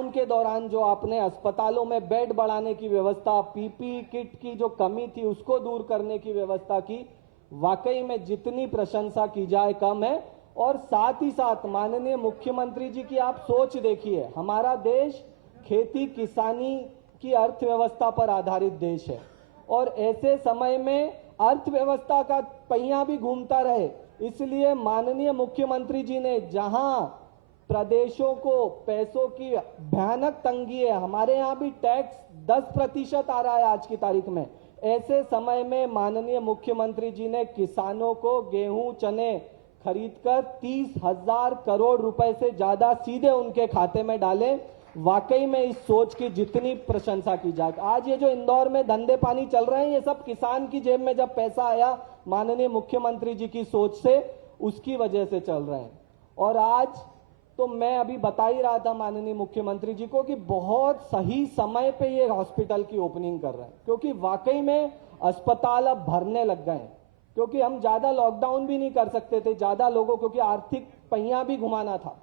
के दौरान जो आपने अस्पतालों में बेड बढ़ाने की व्यवस्था, पीपीई किट की जो कमी थी उसको दूर करने की व्यवस्था की, वाकई में जितनी प्रशंसा की जाए कम है। और साथ ही साथ माननीय मुख्यमंत्री जी की आप सोच देखिए, हमारा देश खेती किसानी की अर्थव्यवस्था पर आधारित देश है और ऐसे समय में अर्थव्यवस्था का पहिया भी घूमता रहे, इसलिए माननीय मुख्यमंत्री जी ने जहां प्रदेशों को पैसों की भयानक तंगी है, हमारे यहाँ भी टैक्स 10% आ रहा है आज की तारीख में, ऐसे समय में माननीय मुख्यमंत्री जी ने किसानों को गेहूं चने खरीदकर 30,000 करोड़ रुपए से ज्यादा सीधे उनके खाते में डाले। वाकई में इस सोच की जितनी प्रशंसा की जाए, आज ये जो इंदौर में धंधे पानी चल रहे हैं, ये सब किसान की जेब में जब पैसा आया माननीय मुख्यमंत्री जी की सोच से, उसकी वजह से चल रहे हैं। और आज तो मैं अभी बता ही रहा था माननीय मुख्यमंत्री जी को कि बहुत सही समय पे ये हॉस्पिटल की ओपनिंग कर रहे हैं, क्योंकि वाकई में अस्पताल अब भरने लग गए हैं, क्योंकि हम ज्यादा लॉकडाउन भी नहीं कर सकते थे, ज्यादा लोगों, क्योंकि आर्थिक पहिया भी घुमाना था,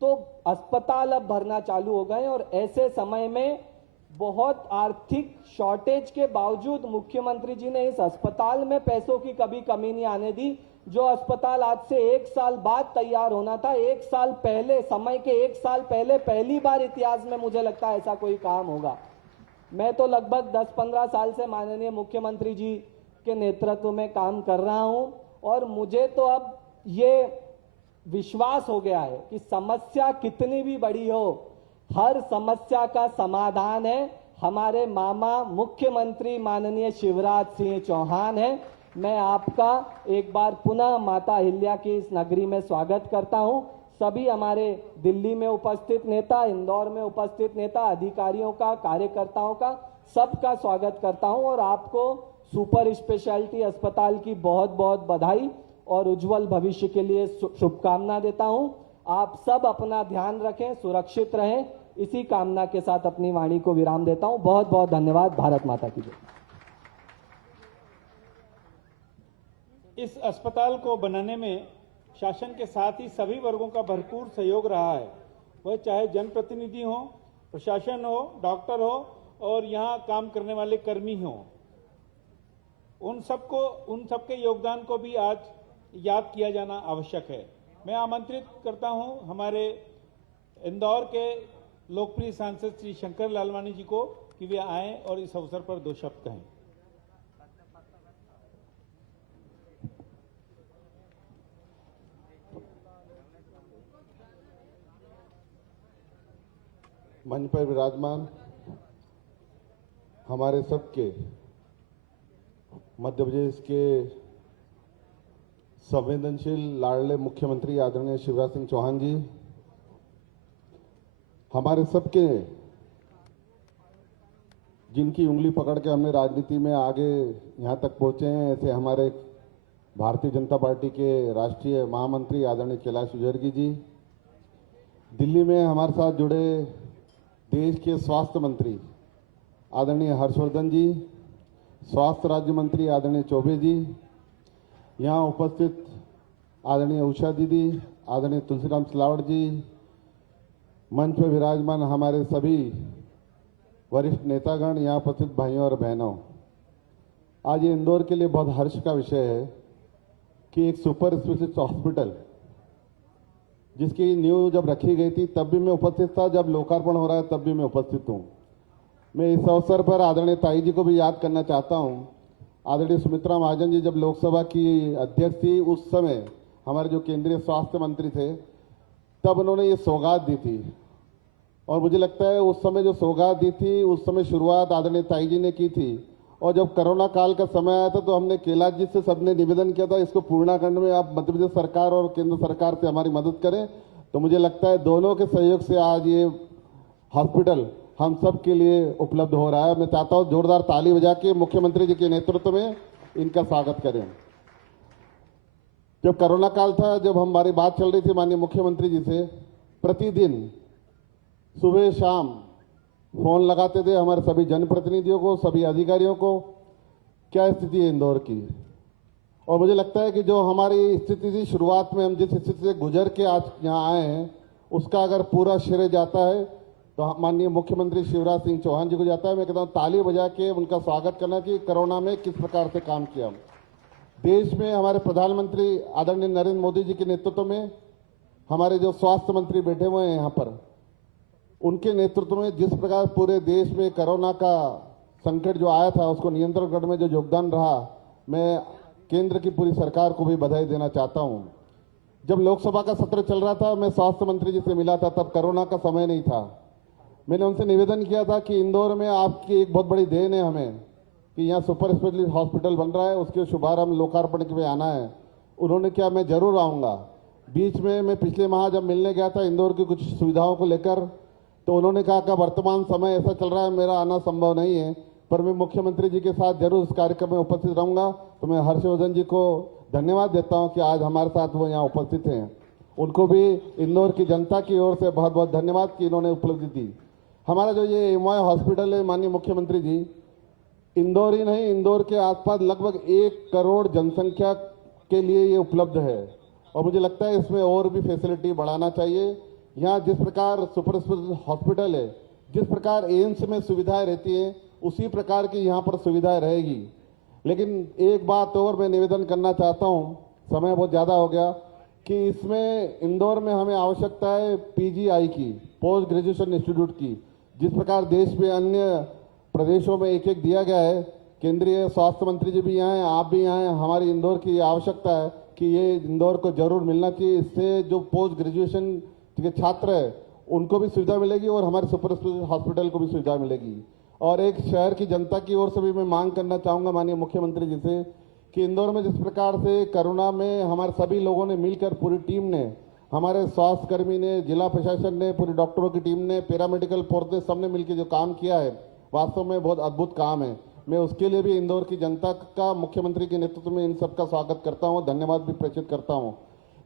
तो अस्पताल अब भरना चालू हो गए। और ऐसे समय में बहुत आर्थिक शॉर्टेज के बावजूद मुख्यमंत्री जी ने इस अस्पताल में पैसों की कभी कमी नहीं आने दी। जो अस्पताल आज से 1 साल बाद तैयार होना था, 1 साल पहले, समय के 1 साल पहले पहली बार इतिहास में मुझे लगता है ऐसा कोई काम होगा। मैं तो लगभग 10-15 साल से माननीय मुख्यमंत्री जी के नेतृत्व में काम कर रहा हूं और मुझे तो अब ये विश्वास हो गया है कि समस्या कितनी भी बड़ी हो, हर समस्या का समाधान है हमारे मामा मुख्यमंत्री माननीय शिवराज सिंह चौहान है। मैं आपका एक बार पुनः माता अहिल्या की इस नगरी में स्वागत करता हूं। सभी हमारे दिल्ली में उपस्थित नेता, इंदौर में उपस्थित नेता, अधिकारियों का, कार्यकर्ताओं का, सबका स्वागत करता हूं और आपको सुपर स्पेशलिटी अस्पताल की बहुत बहुत बधाई और उज्जवल भविष्य के लिए शुभकामना देता हूं। आप सब अपना ध्यान रखें, सुरक्षित रहें, इसी कामना के साथ अपनी वाणी को विराम देता हूं। बहुत बहुत धन्यवाद। भारत माता की जय। इस अस्पताल को बनाने में शासन के साथ ही सभी वर्गों का भरपूर सहयोग रहा है, वह चाहे जनप्रतिनिधि हो, प्रशासन हो, डॉक्टर हो और यहाँ काम करने वाले कर्मी हो। उन सबके योगदान को भी आज याद किया जाना आवश्यक है। मैं आमंत्रित करता हूं हमारे इंदौर के लोकप्रिय सांसद श्री शंकर लालवानी जी को कि वे आएं और इस अवसर पर 2 शब्द कहें। मंच पर विराजमान हमारे सबके मध्य प्रदेश के संवेदनशील लाडले मुख्यमंत्री आदरणीय शिवराज सिंह चौहान जी, हमारे सबके जिनकी उंगली पकड़ के हमने राजनीति में आगे यहाँ तक पहुंचे हैं, ऐसे हमारे भारतीय जनता पार्टी के राष्ट्रीय महामंत्री आदरणीय कैलाश विजयवर्गीय जी, दिल्ली में हमारे साथ जुड़े देश के स्वास्थ्य मंत्री आदरणीय हर्षवर्धन जी, स्वास्थ्य राज्य मंत्री आदरणीय चौबे जी, यहाँ उपस्थित आदरणीय उषा दीदी, आदरणीय तुलसीराम सिलावट जी, मंच पर विराजमान हमारे सभी वरिष्ठ नेतागण, यहाँ उपस्थित भाइयों और बहनों, आज ये इंदौर के लिए बहुत हर्ष का विषय है कि एक सुपर स्पेशलिस्ट हॉस्पिटल जिसकी नींव जब रखी गई थी तब भी मैं उपस्थित था, जब लोकार्पण हो रहा है तब भी मैं उपस्थित हूँ। मैं इस अवसर पर आदरणीय ताई जी को भी याद करना चाहता हूँ। आदरणीय सुमित्रा महाजन जी जब लोकसभा की अध्यक्ष थी, उस समय हमारे जो केंद्रीय स्वास्थ्य मंत्री थे, तब उन्होंने ये सौगात दी थी। और मुझे लगता है उस समय जो सौगात दी थी, उस समय शुरुआत आदरणीय ताई जी ने की थी। और जब कोरोना काल का समय आया था तो हमने कैलाश जी से सबने निवेदन किया था, इसको पूर्ण करने में आप मध्य प्रदेश सरकार और केंद्र सरकार से हमारी मदद करें। तो मुझे लगता है दोनों के सहयोग से आज ये हॉस्पिटल हम सब के लिए उपलब्ध हो रहा है। मैं चाहता हूँ जोरदार ताली बजा के मुख्यमंत्री जी के नेतृत्व में इनका स्वागत करें। जब कोरोना काल था, जब हमारी बात चल रही थी माननीय मुख्यमंत्री जी से, प्रतिदिन सुबह शाम फोन लगाते थे हमारे सभी जनप्रतिनिधियों को, सभी अधिकारियों को, क्या स्थिति है इंदौर की। और मुझे लगता है कि जो हमारी स्थिति थी शुरुआत में, हम जिस स्थिति से गुजर के आज यहाँ आए हैं, उसका अगर पूरा श्रेय जाता है तो माननीय मुख्यमंत्री शिवराज सिंह चौहान जी को जाता है। मैं कहता हूँ ताली बजा के उनका स्वागत करना कि कोरोना में किस प्रकार से काम किया। देश में हमारे प्रधानमंत्री आदरणीय नरेंद्र मोदी जी के नेतृत्व में हमारे जो स्वास्थ्य मंत्री बैठे हुए हैं यहाँ पर, उनके नेतृत्व में जिस प्रकार पूरे देश में कोरोना का संकट जो आया था उसको नियंत्रण करने में जो योगदान रहा, मैं केंद्र की पूरी सरकार को भी बधाई देना चाहता हूं। जब लोकसभा का सत्र चल रहा था, मैं स्वास्थ्य मंत्री जी से मिला था, तब कोरोना का समय नहीं था। मैंने उनसे निवेदन किया था कि इंदौर में आपकी एक बहुत बड़ी देन है हमें कि यहाँ सुपर स्पेशलिस्ट हॉस्पिटल बन रहा है, उसके शुभारंभ लोकार्पण के लिए आना है। उन्होंने क्या, मैं जरूर आऊँगा। बीच में मैं पिछले माह जब मिलने गया था इंदौर की कुछ सुविधाओं को लेकर, तो उन्होंने कहा कि वर्तमान समय ऐसा चल रहा है, मेरा आना संभव नहीं है, पर मैं मुख्यमंत्री जी के साथ जरूर इस कार्यक्रम में उपस्थित रहूंगा। तो मैं हर्षवर्धन जी को धन्यवाद देता हूं कि आज हमारे साथ वो यहाँ उपस्थित हैं। उनको भी इंदौर की जनता की ओर से बहुत बहुत धन्यवाद कि इन्होंने उपलब्धि दी। हमारा जो ये एमवाय हॉस्पिटल है माननीय मुख्यमंत्री जी, इंदौर ही नहीं, इंदौर के आसपास लगभग 1 करोड़ जनसंख्या के लिए ये उपलब्ध है। और मुझे लगता है इसमें और भी फैसिलिटी बढ़ाना चाहिए। यहाँ जिस प्रकार सुपर स्पेशलिस्ट हॉस्पिटल है, जिस प्रकार एम्स में सुविधाएं रहती हैं, उसी प्रकार की यहाँ पर सुविधाएं रहेगी। लेकिन एक बात और मैं निवेदन करना चाहता हूँ, समय बहुत ज़्यादा हो गया, कि इसमें इंदौर में हमें आवश्यकता है पीजीआई की, पोस्ट ग्रेजुएशन इंस्टीट्यूट की। जिस प्रकार देश में अन्य प्रदेशों में एक एक दिया गया है, केंद्रीय स्वास्थ्य मंत्री जी भी यहाँ हैं, आप भी यहाँ हैं, हमारी इंदौर की आवश्यकता है कि ये इंदौर को जरूर मिलना चाहिए। इससे जो पोस्ट ग्रेजुएशन के छात्र है उनको भी सुविधा मिलेगी और हमारे सुपर स्पेशलिस्ट हॉस्पिटल को भी सुविधा मिलेगी। और एक शहर की जनता की ओर से भी मैं मांग करना चाहूँगा माननीय मुख्यमंत्री जी से कि इंदौर में जिस प्रकार से कोरोना में हमारे सभी लोगों ने मिलकर, पूरी टीम ने, हमारे स्वास्थ्य कर्मी ने, जिला प्रशासन ने, पूरी डॉक्टरों की टीम ने, पैरामेडिकल फोर्स ने, सबने मिलकर जो काम किया है, वास्तव में बहुत अद्भुत काम है। मैं उसके लिए भी इंदौर की जनता का मुख्यमंत्री के नेतृत्व में इन सबका स्वागत करता हूँ, धन्यवाद भी प्रेषित करता हूँ।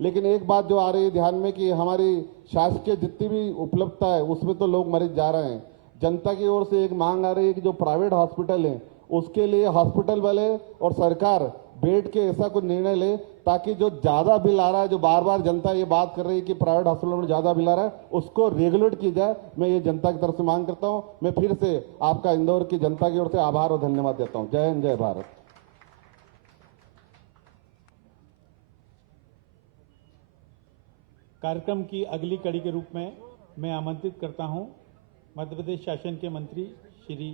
लेकिन एक बात जो आ रही है ध्यान में कि हमारी शासकीय जितनी भी उपलब्धता है उसमें तो लोग मरीज जा रहे हैं। जनता की ओर से एक मांग आ रही है कि जो प्राइवेट हॉस्पिटल है उसके लिए हॉस्पिटल वाले और सरकार बैठ के ऐसा कुछ निर्णय ले ताकि जो ज़्यादा बिल आ रहा है, जो बार बार जनता ये बात कर रही है कि प्राइवेट हॉस्पिटल में ज़्यादा बिल आ रहा है, उसको रेगुलेट की जाए। मैं ये जनता की तरफ से मांग करता हूँ। मैं फिर से आपका इंदौर की जनता की ओर से आभार और धन्यवाद देता हूँ। जय हिंद, जय भारत। कार्यक्रम की अगली कड़ी के रूप में मैं आमंत्रित करता हूं मध्य प्रदेश शासन के मंत्री श्री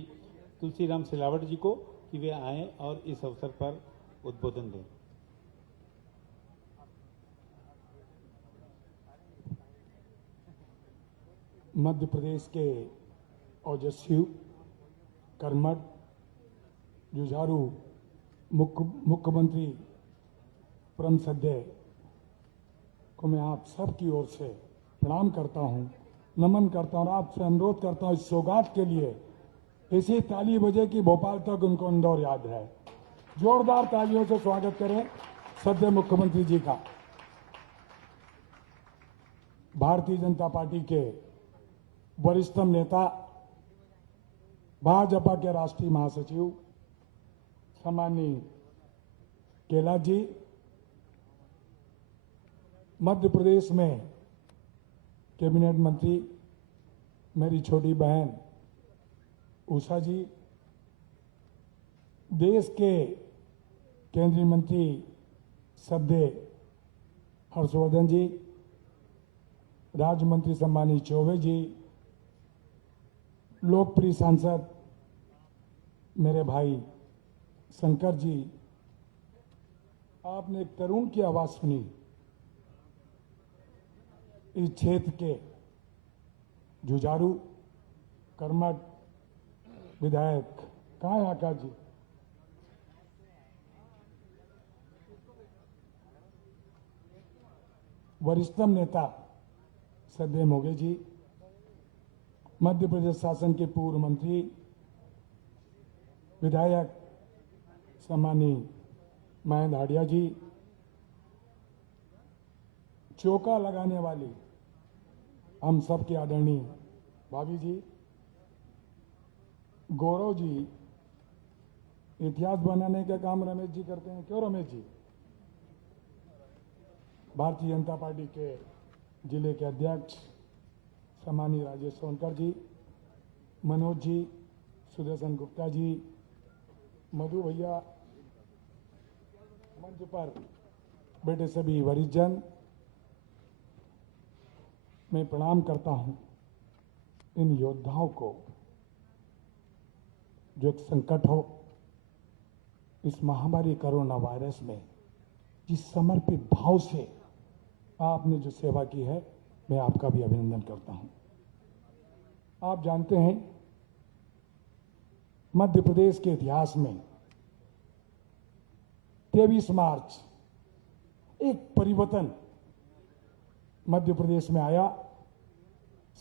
तुलसीराम सिलावट जी को कि वे आएं और इस अवसर पर उद्बोधन दें। मध्य प्रदेश के ओजस्वी, कर्मठ, जुझारू मुख्यमंत्री परम सद्य को मैं आप सबकी ओर से प्रणाम करता हूं, नमन करता हूं और आपसे अनुरोध करता हूं इस सौगात के लिए ऐसी ताली बजे कि भोपाल तक उनको इंदौर याद है। जोरदार तालियों से स्वागत करें सद्य मुख्यमंत्री जी का। भारतीय जनता पार्टी के वरिष्ठतम नेता, भाजपा के राष्ट्रीय महासचिव सम्माननीय कैलाश जी, मध्य प्रदेश में कैबिनेट मंत्री मेरी छोटी बहन उषा जी, देश के केंद्रीय मंत्री सद्य हर्षवर्धन जी, राज्य मंत्री सम्मानीय चौबे जी, लोकप्रिय सांसद मेरे भाई शंकर जी, आपने एक तरुण की आवाज सुनी। इस क्षेत्र के जुझारू कर्मठ विधायक कहाँ है आकाश जी? वरिष्ठतम नेता सद्य मोगे जी, मध्य प्रदेश शासन के पूर्व मंत्री विधायक सम्मानीय महेंद्र हाडिया जी, चौका लगाने वाली हम सबके आदरणीय भाभी जी, गौरव जी, इतिहास बनाने का काम रमेश जी करते हैं, क्यों रमेश जी? भारतीय जनता पार्टी के जिले के अध्यक्ष सम्मानीय राजेश सोनकर जी, मनोज जी, सुदर्शन गुप्ता जी, मधु भैया, मंच पर बैठे सभी वरिष्ठजन, मैं प्रणाम करता हूं इन योद्धाओं को जो एक संकट हो, इस महामारी कोरोना वायरस में जिस समर्पित भाव से आपने जो सेवा की है, मैं आपका भी अभिनंदन करता हूं। आप जानते हैं मध्य प्रदेश के इतिहास में 23 मार्च एक परिवर्तन मध्य प्रदेश में आया।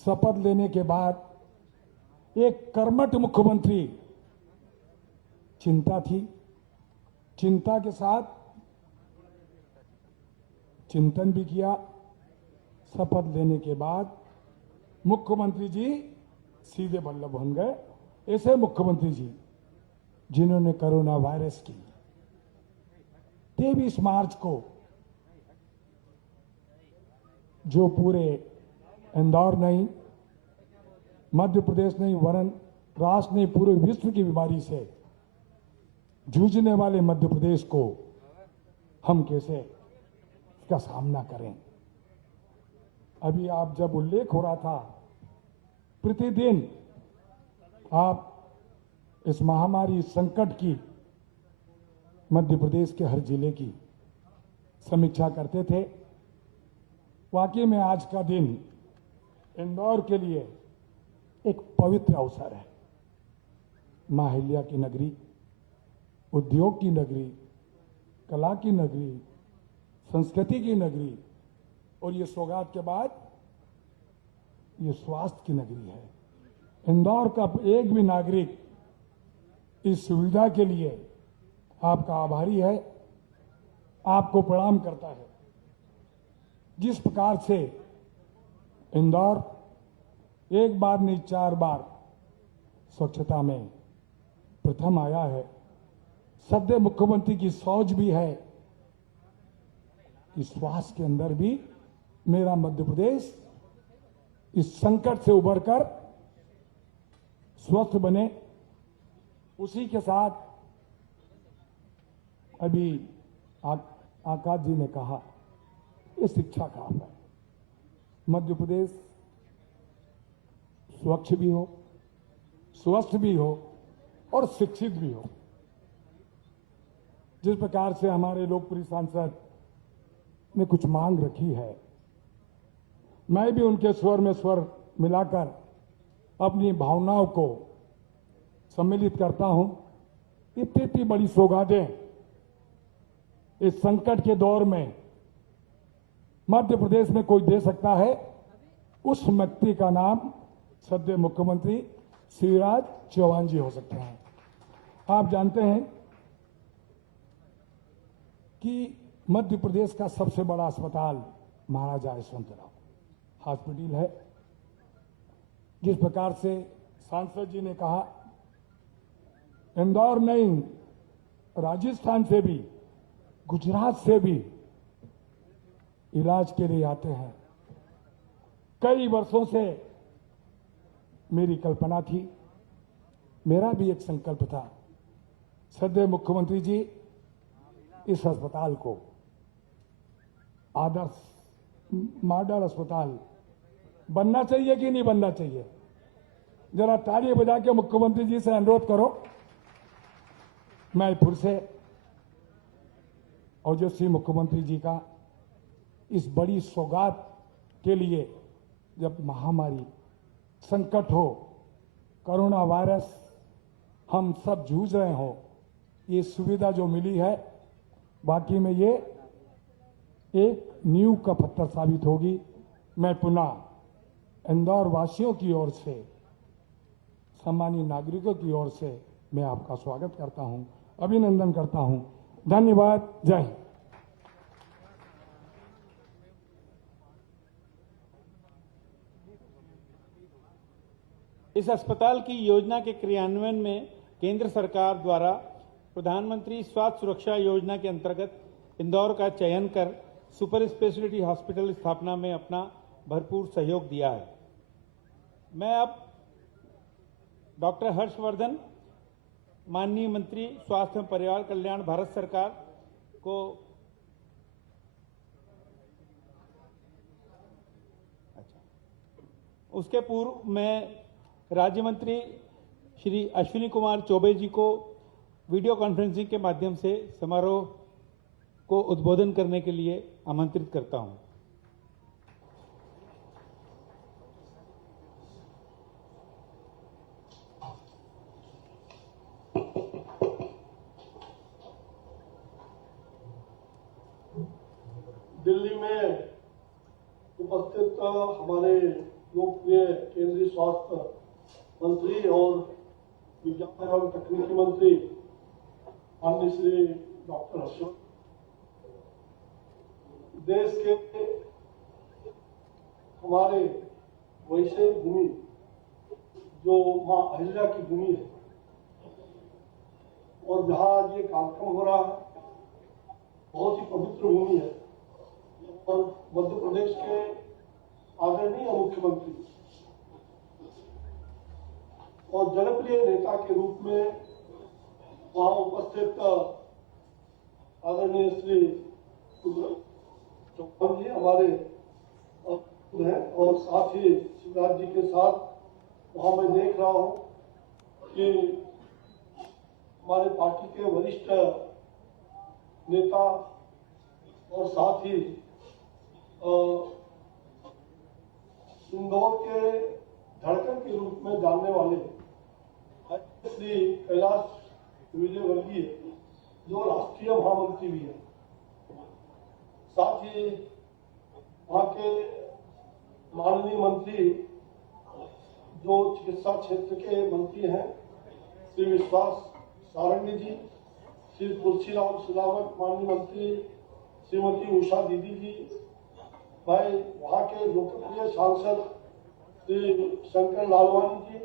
शपथ लेने के बाद एक कर्मठ मुख्यमंत्री, चिंता थी, चिंता के साथ चिंतन भी किया। शपथ लेने के बाद मुख्यमंत्री जी सीधे बल्लभ बन गए। ऐसे मुख्यमंत्री जी जिन्होंने कोरोना वायरस की 23 मार्च को जो पूरे इंदौर नहीं, मध्य प्रदेश नहीं, वरन राष्ट्र नहीं, पूरे विश्व की बीमारी से जूझने वाले मध्य प्रदेश को हम कैसे इसका सामना करें। अभी आप जब उल्लेख हो रहा था, प्रतिदिन आप इस महामारी संकट की मध्य प्रदेश के हर जिले की समीक्षा करते थे। वाकई में आज का दिन इंदौर के लिए एक पवित्र अवसर है। मां अहिल्या की नगरी, उद्योग की नगरी, कला की नगरी, संस्कृति की नगरी, और ये सौगात के बाद ये स्वास्थ्य की नगरी है। इंदौर का एक भी नागरिक इस सुविधा के लिए आपका आभारी है, आपको प्रणाम करता है। जिस प्रकार से इंदौर एक बार नहीं 4 बार स्वच्छता में प्रथम आया है, सद्य मुख्यमंत्री की सोच भी है कि स्वास्थ्य के अंदर भी मेरा मध्य प्रदेश इस संकट से उबरकर स्वस्थ बने। उसी के साथ अभी आकाश जी ने कहा, ये शिक्षा का है। मध्य प्रदेश स्वच्छ भी हो, स्वस्थ भी हो और शिक्षित भी हो। जिस प्रकार से हमारे लोकप्रिय सांसद ने कुछ मांग रखी है, मैं भी उनके स्वर में स्वर मिलाकर अपनी भावनाओं को सम्मिलित करता हूं। इतनी बड़ी सौगातें इस संकट के दौर में मध्य प्रदेश में कोई दे सकता है, उस व्यक्ति का नाम सद्य मुख्यमंत्री शिवराज चौहान जी हो सकते हैं। आप जानते हैं कि मध्य प्रदेश का सबसे बड़ा अस्पताल महाराजा यशवंतराव हॉस्पिटल है। जिस प्रकार से सांसद जी ने कहा, इंदौर नहीं, राजस्थान से भी, गुजरात से भी इलाज के लिए आते हैं। कई वर्षों से मेरी कल्पना थी, मेरा भी एक संकल्प था, सद्य मुख्यमंत्री जी इस अस्पताल को आदर्श मॉडल अस्पताल बनना चाहिए कि नहीं बनना चाहिए? जरा ताली बजा के मुख्यमंत्री जी से अनुरोध करो। मैं फिर से ओजस्वी मुख्यमंत्री जी का इस बड़ी सौगात के लिए, जब महामारी संकट हो, कोरोना वायरस हम सब जूझ रहे हो, ये सुविधा जो मिली है बाकी में ये एक नींव का पत्थर साबित होगी। मैं पुनः इंदौर वासियों की ओर से, सम्मानित नागरिकों की ओर से मैं आपका स्वागत करता हूं, अभिनंदन करता हूं। धन्यवाद। जय हिंद। इस अस्पताल की योजना के क्रियान्वयन में केंद्र सरकार द्वारा प्रधानमंत्री स्वास्थ्य सुरक्षा योजना के अंतर्गत इंदौर का चयन कर सुपर स्पेशलिटी हॉस्पिटल स्थापना में अपना भरपूर सहयोग दिया है। मैं अब डॉक्टर हर्षवर्धन, माननीय मंत्री स्वास्थ्य एवं परिवार कल्याण, भारत सरकार को उसके पूर्व मैं राज्य मंत्री श्री अश्विनी कुमार चौबे जी को वीडियो कॉन्फ्रेंसिंग के माध्यम से समारोह को उद्बोधन करने के लिए आमंत्रित करता हूं। दिल्ली में उपस्थित हमारे लोकप्रिय केंद्रीय स्वास्थ्य मंत्री और विज्ञान एवं तकनीकी मंत्री माननीय श्री डॉक्टर हर्षवर्धन, देश के हमारे वैश्विक भूमि जो मां अहिल्या की भूमि है और जहां आज ये कार्यक्रम हो रहा है, बहुत ही पवित्र भूमि है। और मध्य प्रदेश के आदरणीय मुख्यमंत्री और जनप्रिय नेता के रूप में वहां उपस्थित आदरणीय श्री चौहान जी हमारे हैं, और साथ ही शिवराज जी के साथ वहां मैं देख रहा हूं कि हमारे पार्टी के वरिष्ठ नेता और साथ ही इंदौर के धड़कन के रूप में जानने वाले श्री कैलाश विजयवर्गीय, जो राष्ट्रीय महामंत्री भी है, साथ ही वहां के माननीय मंत्री जो चिकित्सा क्षेत्र के मंत्री हैं, श्री विश्वास सारंगी जी, श्री तुलसीराम सिलावट माननीय मंत्री, श्रीमती उषा दीदी जी, भाई वहां के लोकप्रिय सांसद श्री शंकर लालवानी जी,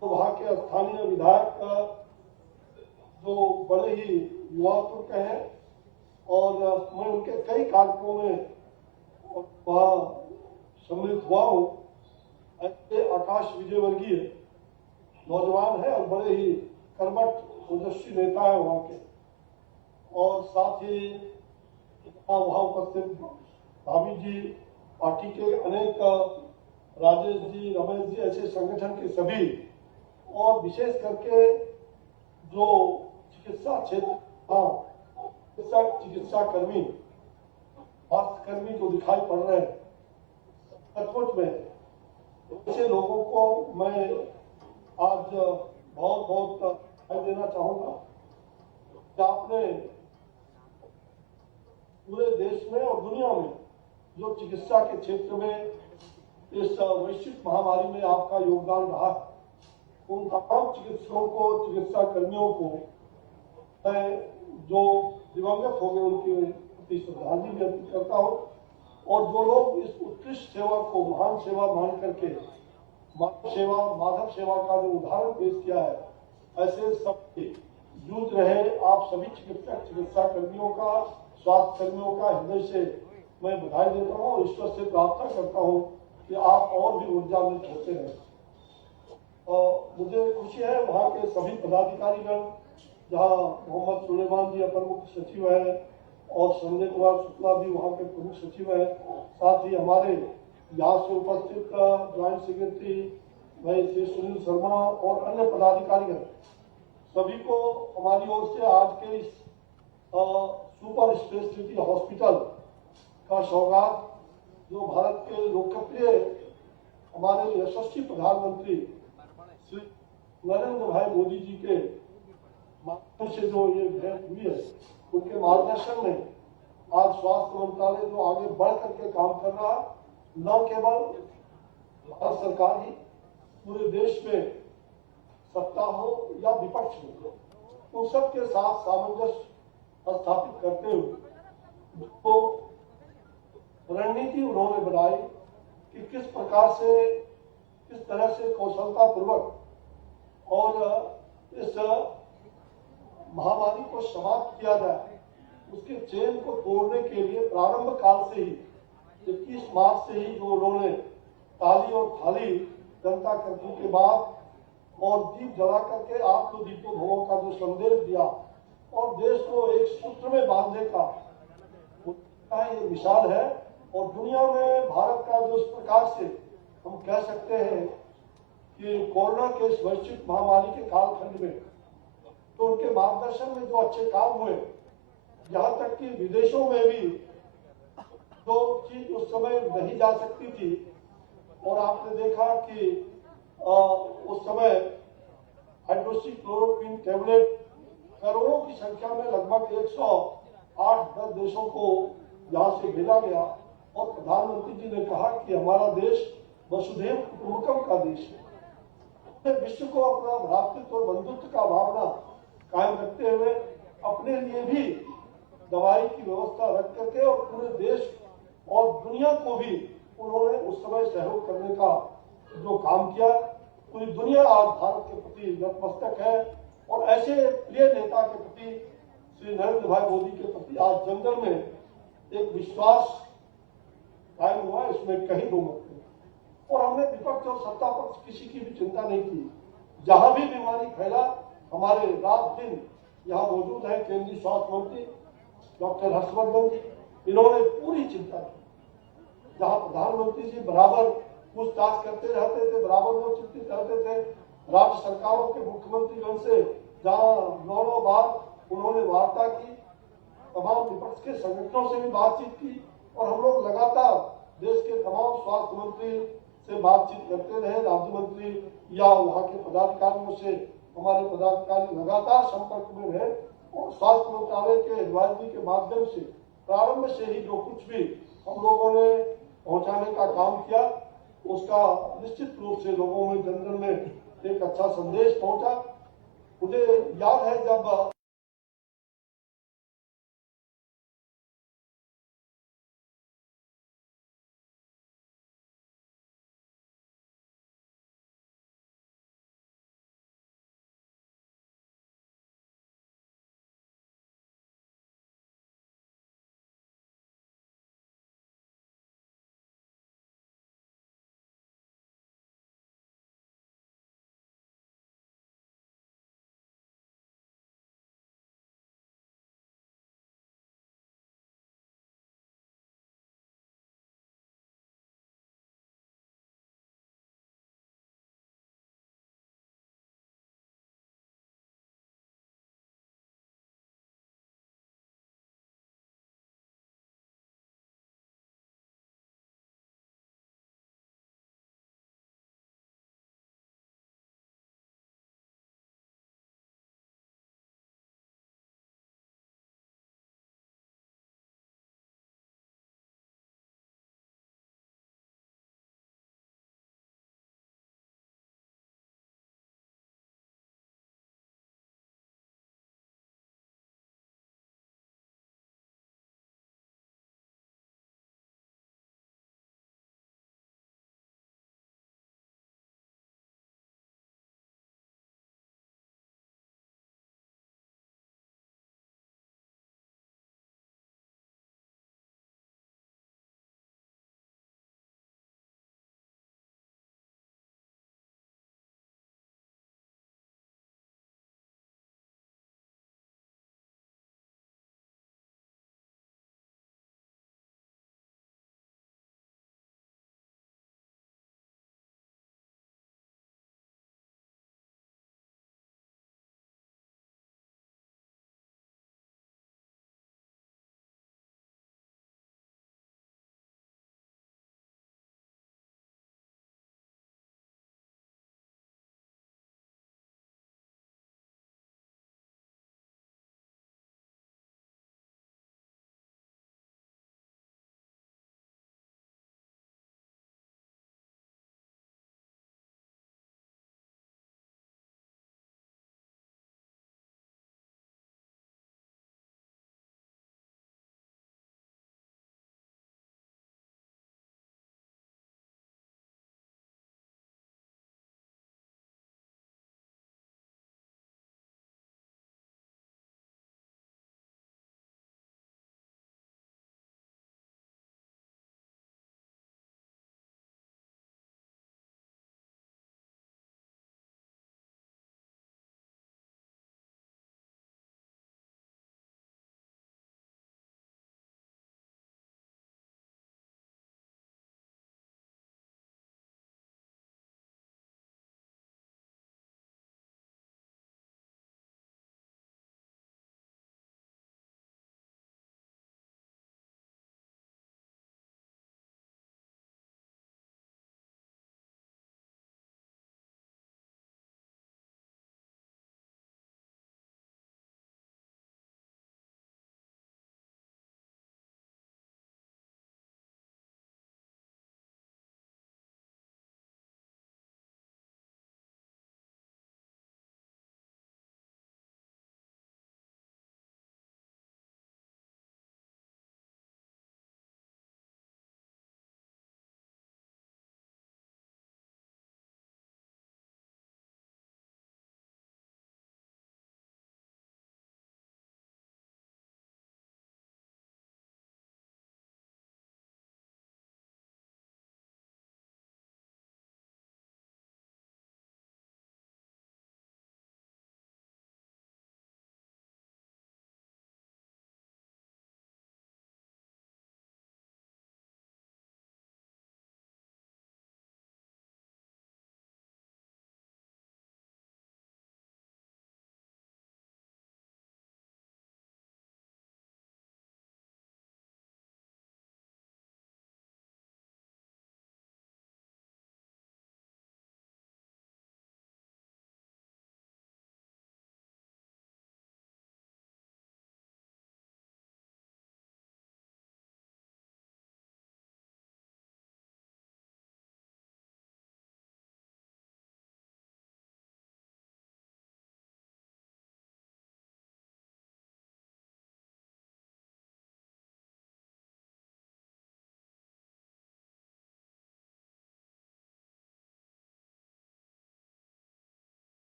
तो वहां के स्थानीय विधायक जो बड़े ही युवा तुर्क हैं, और मैं उनके कई कार्यक्रमों में वहां सम्मिलित हुआ हूं। आकाश विजयवर्गीय नौजवान है और बड़े ही कर्मठ ओजस्वी नेता है वहां के, और साथ ही वहां उपस्थित भाभी जी, पार्टी के अनेक राजेश जी, रमेश जी, ऐसे संगठन के सभी, और विशेष करके जो चिकित्सा क्षेत्र चिकित्सा कर्मी, स्वास्थ्य कर्मी जो दिखाई पड़ रहे हैं, सचमुच में ऐसे लोगों को मैं आज बहुत बहुत बधाई देना चाहूंगा कि आपने पूरे देश में और दुनिया में जो चिकित्सा के क्षेत्र में इस वैश्विक महामारी में आपका योगदान रहा, उन तमाम चिकित्सकों को, चिकित्सा कर्मियों को मैं जो दिवंगत हो गए उनके प्रति श्रद्धांजलि भी अर्पित करता हूँ। और जो लोग इस उत्कृष्ट सेवा को महान सेवा मान करके माधव सेवा का जो उदाहरण पेश किया है, ऐसे सबके जूझ रहे आप सभी चिकित्सा कर्मियों का, स्वास्थ्य कर्मियों का हृदय से मैं बधाई देता हूँ और ईश्वर से प्रार्थना करता हूँ कि आप और भी ऊर्जान्वित होते रहें। और मुझे खुशी है वहाँ के सभी पदाधिकारीगण, जहाँ मोहम्मद सुलेमान जी अपर मुख्य सचिव है और संजय कुमार शुक्ला भी वहाँ के प्रमुख सचिव है, साथ ही हमारे यहाँ से उपस्थित ज्वाइंट सेक्रेटरी भाई श्री सुनील शर्मा और अन्य पदाधिकारीगण, सभी को हमारी ओर से आज के इस सुपर स्पेशलिटी हॉस्पिटल का सौगात जो भारत के लोकप्रिय हमारे यशस्वी प्रधानमंत्री श्री नरेंद्र भाई मोदी जी के माध्यम से जो ये भेंट हुई है, उनके मार्गदर्शन में आज स्वास्थ्य मंत्रालय जो आगे बढ़ करके काम कर रहा है, न केवल भारत सरकार ही पूरे देश में सत्ता हो या विपक्ष हो, उन सब के साथ सामंजस्य स्थापित करते हुए तो रणनीति उन्होंने बनाई कि किस प्रकार से, किस तरह से कौशलता पूर्वक और इस महामारी को समाप्त किया जाए, उसके चेन को तोड़ने के लिए प्रारंभ काल से ही 21 मार्च से ही जो उन्होंने ताली और थाली जनता कर्फ्यू के बाद और दीप जला करके आप तो दीपो भवों का जो संदेश दिया और देश को एक सूत्र में बांधने का ये मिसाल है। और दुनिया में भारत का जो इस प्रकार से हम कह सकते हैं कि कोरोना के इस वैश्विक महामारी के कालखंड में तो उनके मार्गदर्शन में जो अच्छे काम हुए, यहाँ तक कि विदेशों में भी जो चीज उस समय नहीं जा सकती थी और आपने देखा कि उस समय हाइड्रोक्सीक्लोरोक्विन टेबलेट करोड़ों की संख्या में लगभग 108-10 देशों को यहाँ से भेजा गया और प्रधानमंत्री जी ने कहा कि हमारा देश वसुधैव कुटुंबकम का देश है। विश्व को अपना भ्रातृत्व और बंधुत्व का भावना कायम रखते हुए अपने लिए भी दवाई की व्यवस्था रख करके और पूरे देश और दुनिया को भी उन्होंने उस समय सहयोग करने का जो काम किया, पूरी दुनिया आज भारत के प्रति नतमस्तक है। और ऐसे प्रिय नेता के प्रति, श्री नरेंद्र भाई मोदी के प्रति आज जन जन में एक विश्वास कायम हुआ, इसमें कहीं दो मत नहीं। और हमने विपक्ष और सत्ता पक्ष किसी की भी चिंता नहीं की। जहां भी बीमारी फैला, हमारे रात दिन यहाँ मौजूद है केंद्रीय स्वास्थ्य मंत्री डॉक्टर हर्षवर्धन जी, इन्होंने पूरी चिंता की। जहां प्रधानमंत्री जी बराबर पूछताछ करते रहते थे, बराबर वो चिंतित रहते थे, राज्य सरकारों के मुख्यमंत्रीगण से जहां 9 बार उन्होंने वार्ता की, तमाम विपक्ष के संगठनों से भी बातचीत की और हम लोग लगातार देश के तमाम स्वास्थ्य मंत्री से बातचीत करते रहे, राज्य मंत्री या वहाँ के पदाधिकारियों से हमारे पदाधिकारी लगातार संपर्क में रहे और स्वास्थ्य मंत्रालय के एडवाइजरी के माध्यम से प्रारंभ से ही जो कुछ भी हम लोगों ने पहुंचाने का काम किया, उसका निश्चित रूप से लोगों में जन जन में एक अच्छा संदेश पहुंचा। मुझे याद है जब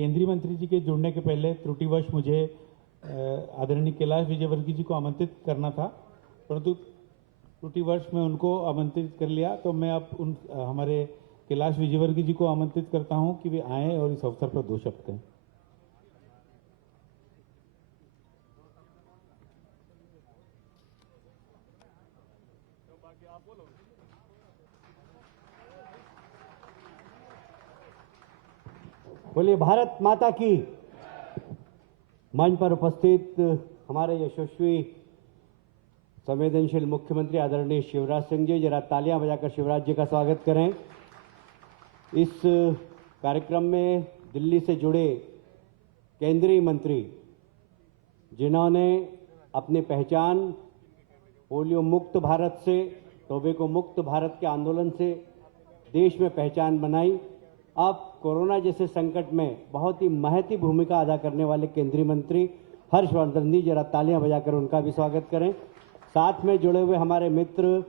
केंद्रीय मंत्री जी के जुड़ने के पहले त्रुटिवश मुझे आदरणीय कैलाश विजयवर्गीय जी को आमंत्रित करना था, परंतु त्रुटिवश मैं उनको आमंत्रित कर लिया। तो मैं अब हमारे कैलाश विजयवर्गीय जी को आमंत्रित करता हूं कि वे आएं और इस अवसर पर 2 शब्द कहें। बोलिए भारत माता की। मंच पर उपस्थित हमारे यशस्वी संवेदनशील मुख्यमंत्री आदरणीय शिवराज सिंह जी, जरा तालियां बजाकर शिवराज जी का स्वागत करें। इस कार्यक्रम में दिल्ली से जुड़े केंद्रीय मंत्री, जिन्होंने अपनी पहचान पोलियो मुक्त भारत से, टोबैको मुक्त भारत के आंदोलन से देश में पहचान बनाई, अब कोरोना जैसे संकट में बहुत ही महती भूमिका अदा करने वाले केंद्रीय मंत्री हर्षवर्धन जी, जरा तालियां बजाकर उनका भी स्वागत करें। साथ में जुड़े हुए हमारे मित्र,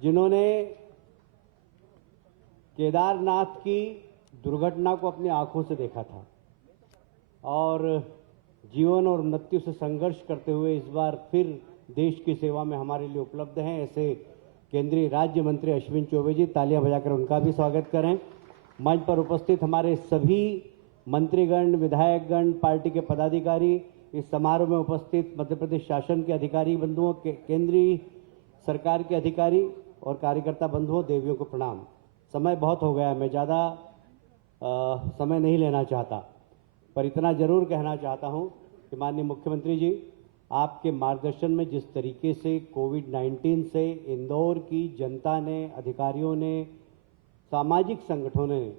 जिन्होंने केदारनाथ की दुर्घटना को अपनी आंखों से देखा था और जीवन और मृत्यु से संघर्ष करते हुए इस बार फिर देश की सेवा में हमारे लिए उपलब्ध हैं, ऐसे केंद्रीय राज्य मंत्री अश्विनी चौबे जी, तालियां बजाकर उनका भी स्वागत करें। मंच पर उपस्थित हमारे सभी मंत्रीगण, विधायकगण, पार्टी के पदाधिकारी, इस समारोह में उपस्थित मध्य प्रदेश शासन के अधिकारी बंधुओं, केंद्रीय सरकार के अधिकारी और कार्यकर्ता बंधुओं, देवियों को प्रणाम। समय बहुत हो गया है, मैं ज़्यादा समय नहीं लेना चाहता, पर इतना जरूर कहना चाहता हूं कि माननीय मुख्यमंत्री जी, आपके मार्गदर्शन में जिस तरीके से कोविड-19 से इंदौर की जनता ने, अधिकारियों ने, सामाजिक संगठनों ने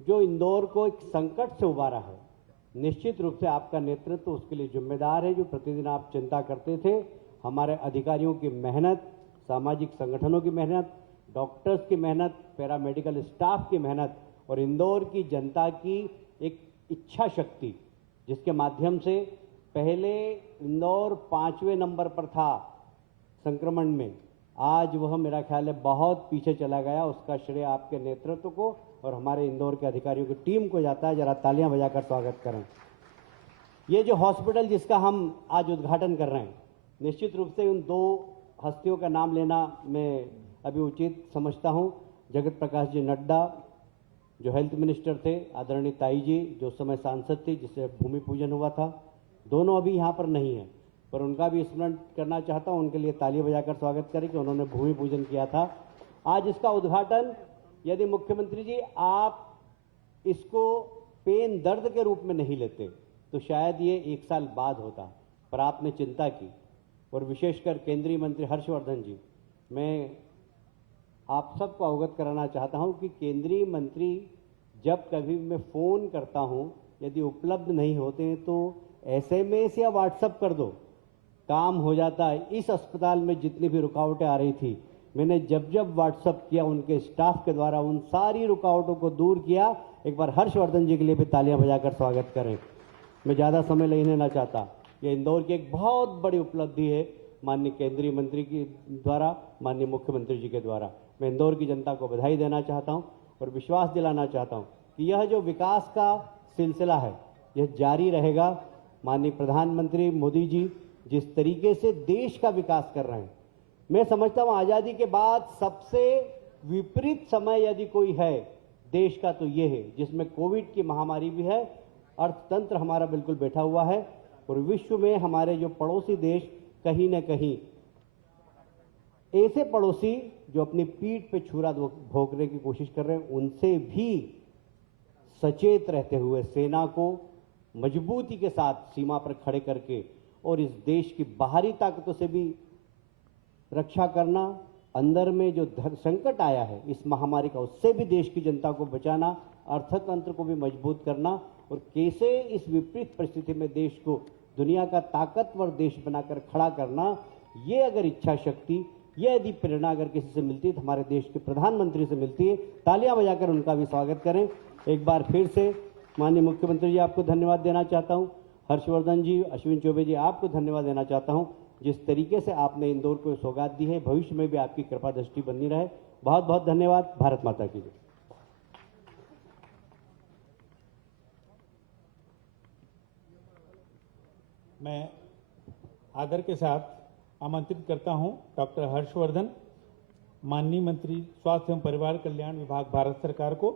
जो इंदौर को एक संकट से उबारा है, निश्चित रूप से आपका नेतृत्व उसके लिए जिम्मेदार है। जो प्रतिदिन आप चिंता करते थे, हमारे अधिकारियों की मेहनत, सामाजिक संगठनों की मेहनत, डॉक्टर्स की मेहनत, पैरामेडिकल स्टाफ की मेहनत और इंदौर की जनता की एक इच्छा शक्ति, जिसके माध्यम से पहले इंदौर 5वें नंबर पर था संक्रमण में, आज वह मेरा ख्याल है बहुत पीछे चला गया। उसका श्रेय आपके नेतृत्व को और हमारे इंदौर के अधिकारियों की टीम को जाता है। जरा तालियां बजाकर स्वागत करें। ये जो हॉस्पिटल जिसका हम आज उद्घाटन कर रहे हैं, निश्चित रूप से उन 2 हस्तियों का नाम लेना मैं अभी उचित समझता हूं। जगत प्रकाश जी नड्डा, जो हेल्थ मिनिस्टर थे, आदरणीय ताई जी, जो उस समय सांसद थी, जिससे भूमि पूजन हुआ था, दोनों अभी यहाँ पर नहीं हैं, पर उनका भी स्मरण करना चाहता हूं। उनके लिए ताली बजाकर स्वागत करें कि उन्होंने भूमि पूजन किया था। आज इसका उद्घाटन, यदि मुख्यमंत्री जी आप इसको पेन दर्द के रूप में नहीं लेते तो शायद ये 1 साल बाद होता, पर आपने चिंता की। और विशेषकर केंद्रीय मंत्री हर्षवर्धन जी, मैं आप सबको अवगत कराना चाहता हूं कि केंद्रीय मंत्री जब कभी मैं फ़ोन करता हूं, यदि उपलब्ध नहीं होते हैं तो SMS या व्हाट्सएप कर दो, काम हो जाता है। इस अस्पताल में जितनी भी रुकावटें आ रही थी, मैंने जब जब व्हाट्सएप किया, उनके स्टाफ के द्वारा उन सारी रुकावटों को दूर किया। एक बार हर्षवर्धन जी के लिए भी तालियां बजाकर स्वागत करें। मैं ज़्यादा समय नहीं लेना चाहता। ये इंदौर की एक बहुत बड़ी उपलब्धि है माननीय केंद्रीय मंत्री के द्वारा, माननीय मुख्यमंत्री जी के द्वारा। मैं इंदौर की जनता को बधाई देना चाहता हूँ और विश्वास दिलाना चाहता हूँ कि यह जो विकास का सिलसिला है, यह जारी रहेगा। माननीय प्रधानमंत्री मोदी जी जिस तरीके से देश का विकास कर रहे हैं, मैं समझता हूं आजादी के बाद सबसे विपरीत समय यदि कोई है देश का तो ये है, जिसमें कोविड की महामारी भी है, अर्थतंत्र हमारा बिल्कुल बैठा हुआ है और विश्व में हमारे जो पड़ोसी देश कहीं न कहीं ऐसे पड़ोसी जो अपनी पीठ पे छुरा भोंकने की कोशिश कर रहे हैं, उनसे भी सचेत रहते हुए सेना को मजबूती के साथ सीमा पर खड़े करके और इस देश की बाहरी ताकतों से भी रक्षा करना, अंदर में जो संकट आया है इस महामारी का, उससे भी देश की जनता को बचाना, अर्थतंत्र को भी मजबूत करना और कैसे इस विपरीत परिस्थिति में देश को दुनिया का ताकतवर देश बनाकर खड़ा करना, ये अगर इच्छा शक्ति, ये यदि प्रेरणा अगर किसी से मिलती है तो हमारे देश के प्रधानमंत्री से मिलती है। तालियां बजाकर उनका भी स्वागत करें। एक बार फिर से माननीय मुख्यमंत्री जी आपको धन्यवाद देना चाहता हूं। हर्षवर्धन जी, अश्विनी चौबे जी, आपको धन्यवाद देना चाहता हूं। जिस तरीके से आपने इंदौर को सौगात दी है, भविष्य में भी आपकी कृपा दृष्टि बनी रहे। बहुत बहुत धन्यवाद। भारत माता की जय। मैं आदर के साथ आमंत्रित करता हूं डॉक्टर हर्षवर्धन, माननीय मंत्री स्वास्थ्य एवं परिवार कल्याण विभाग, भारत सरकार को,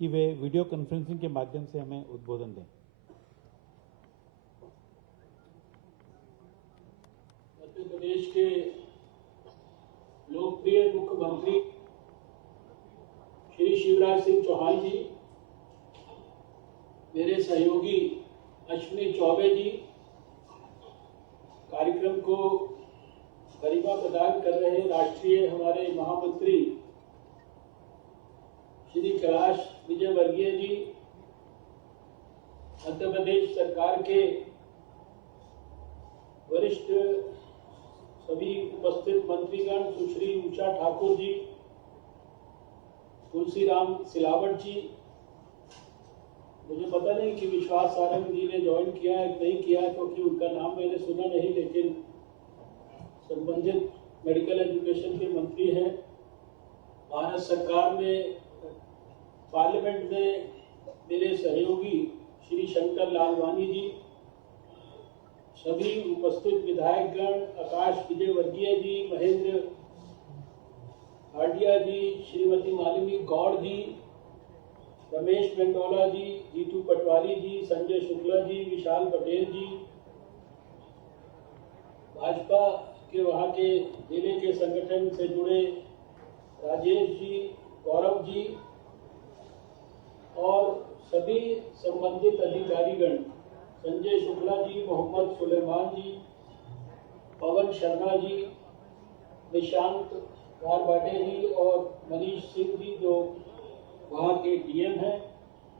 कि वे वीडियो कॉन्फ्रेंसिंग के माध्यम से हमें उद्बोधन दें। मध्य प्रदेश के लोकप्रिय मुख्यमंत्री श्री शिवराज सिंह चौहान जी, मेरे सहयोगी अश्विनी चौबे जी, कार्यक्रम को गरिमा प्रदान कर रहे राष्ट्रीय हमारे महामंत्री श्री कैलाश विजयवर्गीय जी, मध्य प्रदेश सरकार के वरिष्ठ सभी उपस्थित मंत्रीगण, सुश्री उषा ठाकुर जी, तुलसीराम सिलावट जी, मुझे पता नहीं कि विश्वास सारंग जी ने ज्वाइन किया है नहीं किया, क्योंकि उनका नाम मैंने सुना नहीं, लेकिन संबंधित मेडिकल एजुकेशन के मंत्री हैं। भारत सरकार में पार्लियामेंट में मेरे सहयोगी श्री शंकर लालवानी जी, सभी उपस्थित विधायकगण, आकाश विजयवर्गीय जी, महेंद्र हार्डिया जी, श्रीमती मालिनी गौड़ जी, रमेश मेंडोला जी, जीतू पटवारी जी, संजय शुक्ला जी, विशाल पटेल जी, भाजपा के वहाँ के जिले के संगठन से जुड़े राजेश जी, गौरव जी और सभी संबंधित अधिकारीगण, संजय शुक्ला जी, मोहम्मद सुलेमान जी, पवन शर्मा जी, निशांत गारबाटे जी और मनीष सिंह जी जो वहाँ के डीएम हैं।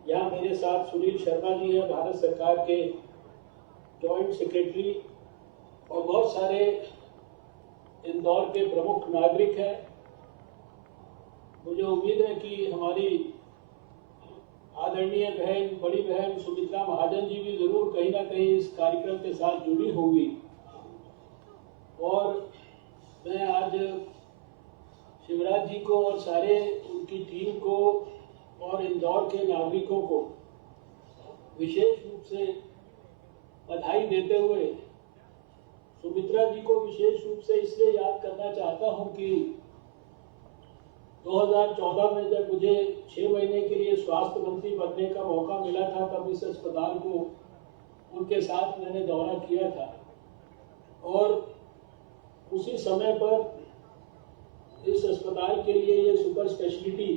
यहाँ मेरे साथ सुनील शर्मा जी हैं, भारत सरकार के जॉइंट सेक्रेटरी, और बहुत सारे इंदौर के प्रमुख नागरिक हैं। मुझे उम्मीद है कि हमारी आदरणीय बहन, बड़ी बहन सुमित्रा महाजन जी भी जरूर कहीं ना कहीं इस कार्यक्रम के साथ जुड़ी होंगी। और मैं आज शिवराज जी को और सारे उनकी टीम को और इंदौर के नागरिकों को विशेष रूप से बधाई देते हुए सुमित्रा जी को विशेष रूप से इसलिए याद करना चाहता हूं कि 2014 में जब मुझे 6 महीने के लिए स्वास्थ्य मंत्री बनने का मौका मिला था, तब इस अस्पताल को उनके साथ मैंने दौरा किया था और उसी समय पर इस अस्पताल के लिए ये सुपर स्पेशलिटी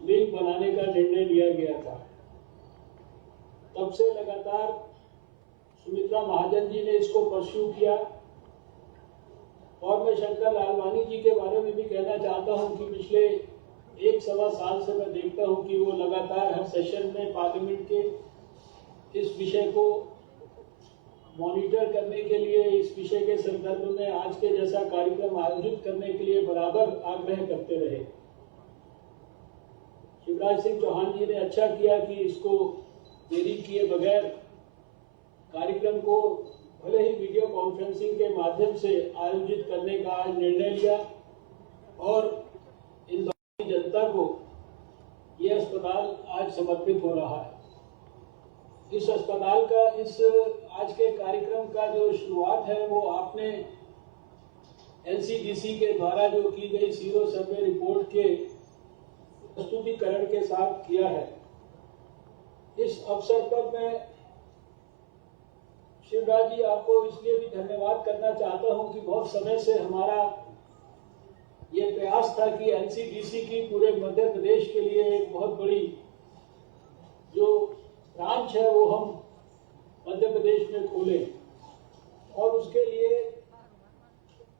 विंग बनाने का निर्णय लिया गया था। तब से लगातार सुमित्रा महाजन जी ने इसको परस्यू किया और मैं शंकर लालवानी जी के बारे में भी कहना चाहता हूं कि पिछले 1-1.25 साल से मैं देखता हूं कि वो लगातार हर सेशन में पार्लियामेंट के इस विषय को मॉनिटर करने के लिए, इस विषय के संदर्भ में आज के जैसा कार्यक्रम आयोजित करने के लिए बराबर आग्रह करते रहे। शिवराज सिंह चौहान जी ने अच्छा किया कि इसको देरी किए बगैर कार्यक्रम को भले ही वीडियो कॉन्फ्रेंसिंग के माध्यम से आयोजित करने का आज निर्णय लिया और इंदौर की जनता को ये अस्पताल आज समर्पित हो रहा है। इस अस्पताल का इस आज के कार्यक्रम का जो शुरुआत है वो आपने एनसीडीसी के द्वारा जो की गई सीरो सर्वे रिपोर्ट के प्रस्तुतिकरण के साथ किया है। इस अवसर पर मैं शिवराज जी आपको इसलिए भी धन्यवाद करना चाहता हूं कि बहुत समय से हमारा ये प्रयास था कि एनसीडीसी की पूरे मध्य प्रदेश के लिए एक बहुत बड़ी जो ब्रांच है वो हम मध्य प्रदेश में खोलें और उसके लिए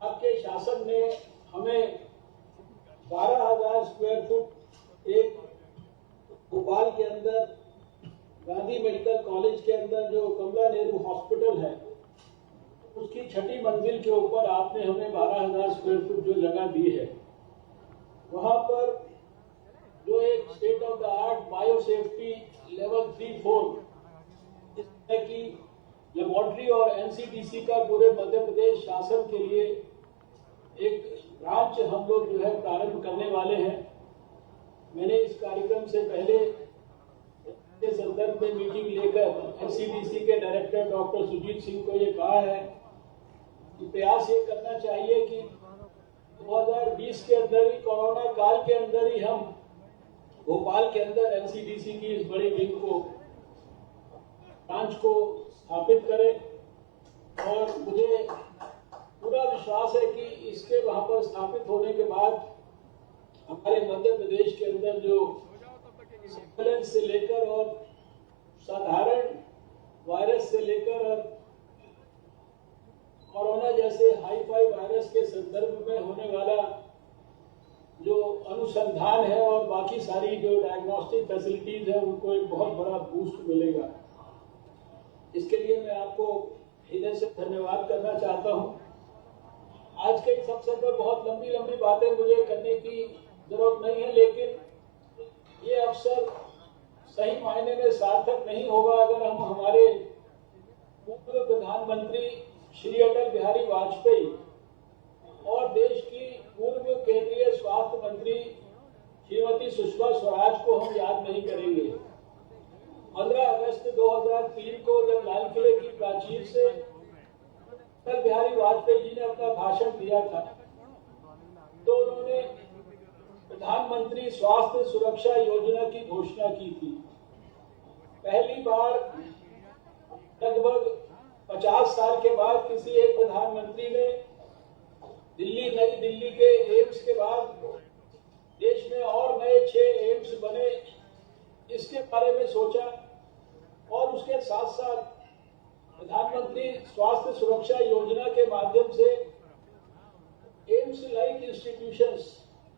आपके शासन ने हमें 12,000 स्क्वायर फुट एक भोपाल के अंदर गांधी मेडिकल कॉलेज के अंदर जो कमला नेहरू हॉस्पिटल है उसकी 6ठी मंजिल के ऊपर आपने हमें 12,000 स्क्वायर फुट जो जगह दी है, वहां पर जो एक state of the art biosafety level 3-4 इस तरह की लेबोरेटरी और एनसीडीसी का पूरे मध्य प्रदेश शासन के लिए एक ब्रांच हम लोग जो है प्रारंभ करने वाले हैं। मैंने इस कार्यक्रम से पहले के संदर्भ संदर्भ में मीटिंग लेकर एनसीडीसी के डायरेक्टर डॉक्टर सुजीत सिंह को ये कहा है कि प्रयास ये करना चाहिए कि 2020 के अंदर ही, कोरोना काल के अंदर ही हम भोपाल के अंदर एनसीडीसी की इस बड़ी विंग को, ब्रांच को स्थापित करें। और मुझे पूरा विश्वास है कि इसके वहां पर स्थापित होने के बाद हमारे मध्य प्रदेश के अंदर जो सर्वेलेंस से लेकर और साधारण वायरस से लेकर और कोरोना जैसे हाई फाई वायरस के संदर्भ में होने वाला जो अनुसंधान है और बाकी सारी जो डायग्नोस्टिक फैसिलिटीज है उनको एक बहुत बड़ा बूस्ट मिलेगा। इसके लिए मैं आपको हृदय से धन्यवाद करना चाहता हूं। आज के इस अवसर पर बहुत लंबी लंबी बातें मुझे करने की जरूरत नहीं है, लेकिन ये अवसर सही मायने में सार्थक नहीं होगा अगर हम हमारे पूर्व प्रधानमंत्री श्री अटल बिहारी वाजपेयी और देश की पूर्व केंद्रीय स्वास्थ्य मंत्री श्रीमती सुषमा स्वराज को हम याद नहीं करेंगे। 15 अगस्त 2003 को जब लाल किले की प्राचीर से अटल बिहारी वाजपेयी जी ने अपना भाषण दिया था तो उन्होंने प्रधानमंत्री स्वास्थ्य सुरक्षा योजना की घोषणा की थी। पहली बार लगभग 50 साल के बाद किसी एक प्रधानमंत्री ने नई दिल्ली के एम्स के बाद देश में और नए 6 एम्स बने इसके बारे में सोचा और उसके साथ साथ प्रधानमंत्री स्वास्थ्य सुरक्षा योजना के माध्यम से एम्स लाइक इंस्टीट्यूशंस,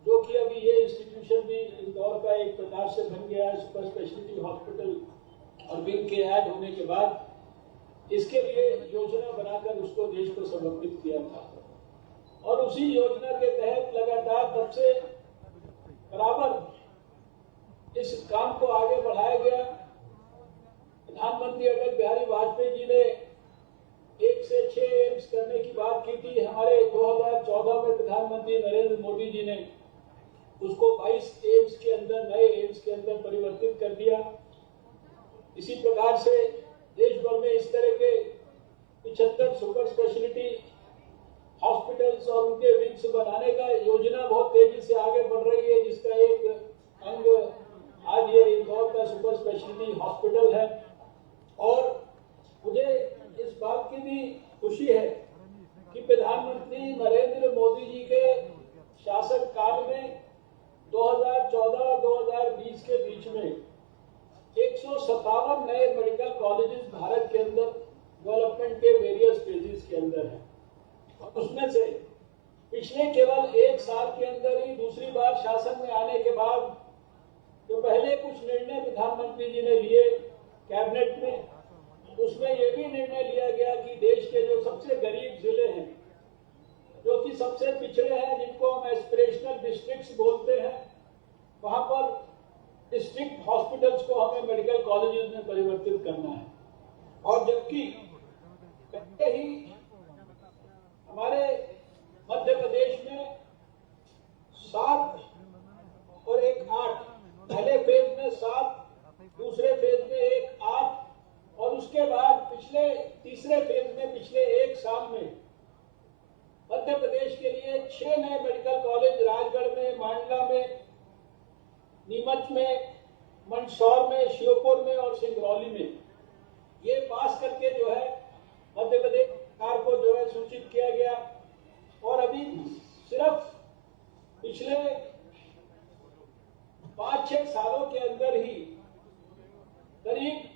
जो कि अभी ये इंस्टीट्यूशन भी इंदौर का एक प्रकार से बन गया है सुपर स्पेशलिटी हॉस्पिटल और विंग के ऐड होने के बाद, इसके लिए योजना बनाकर उसको देश को समर्पित किया था। और उसी योजना के तहत लगातार तब से बराबर इस काम को आगे बढ़ाया गया। प्रधानमंत्री अटल बिहारी वाजपेयी जी ने 1 से 6 एम्स करने की बात की थी। हमारे 2014 में प्रधानमंत्री नरेंद्र मोदी जी ने उसको 22 एम्स के अंदर, नए एम्स के अंदर परिवर्तित कर दिया। इसी प्रकार से देश भर में इस तरह के 75 सुपर स्पेशलिटी हॉस्पिटल्स और उनके विंग्स बनाने का योजना बहुत तेजी से आगे बढ़ रही है, जिसका एक अंग आज ये इंदौर का सुपर स्पेशलिटी हॉस्पिटल है। और मुझे इस बात की भी खुशी है कि प्रधानमंत्री नरेंद्र मोदी जी के शासन काल में 2014-2020 के बीच में 157 नए मेडिकल कॉलेजेस भारत के अंदर डेवलपमेंट के वेरियस फेजेस के अंदर हैं। और उसमें से पिछले केवल 1 साल के अंदर ही दूसरी बार शासन में आने के बाद जो पहले कुछ निर्णय प्रधानमंत्री जी ने लिए कैबिनेट में, उसमें यह भी निर्णय लिया गया कि देश के जो सबसे गरीब जिले हैं, जो कि सबसे पिछड़े हैं, जिनको हम एस्पिरेशनल डिस्ट्रिक्ट्स बोलते हैं, वहां पर डिस्ट्रिक्ट हॉस्पिटल्स को हमें मेडिकल कॉलेजेस में परिवर्तित करना है। और जबकि पहले ही हमारे मध्य प्रदेश में 7 और 1 8, पहले फेज में 7, दूसरे फेज में 1 8 और उसके बाद तीसरे फेज में पिछले 1 साल में मध्य प्रदेश के लिए 6 नए मेडिकल कॉलेज राजगढ़ में, मांडला में, नीमच में, मंदसौर में, श्योपुर में और सिंगरौली में ये पास करके जो है मध्य प्रदेश सरकार को जो है सूचित किया गया। और अभी सिर्फ पिछले 5-6 सालों के अंदर ही करीब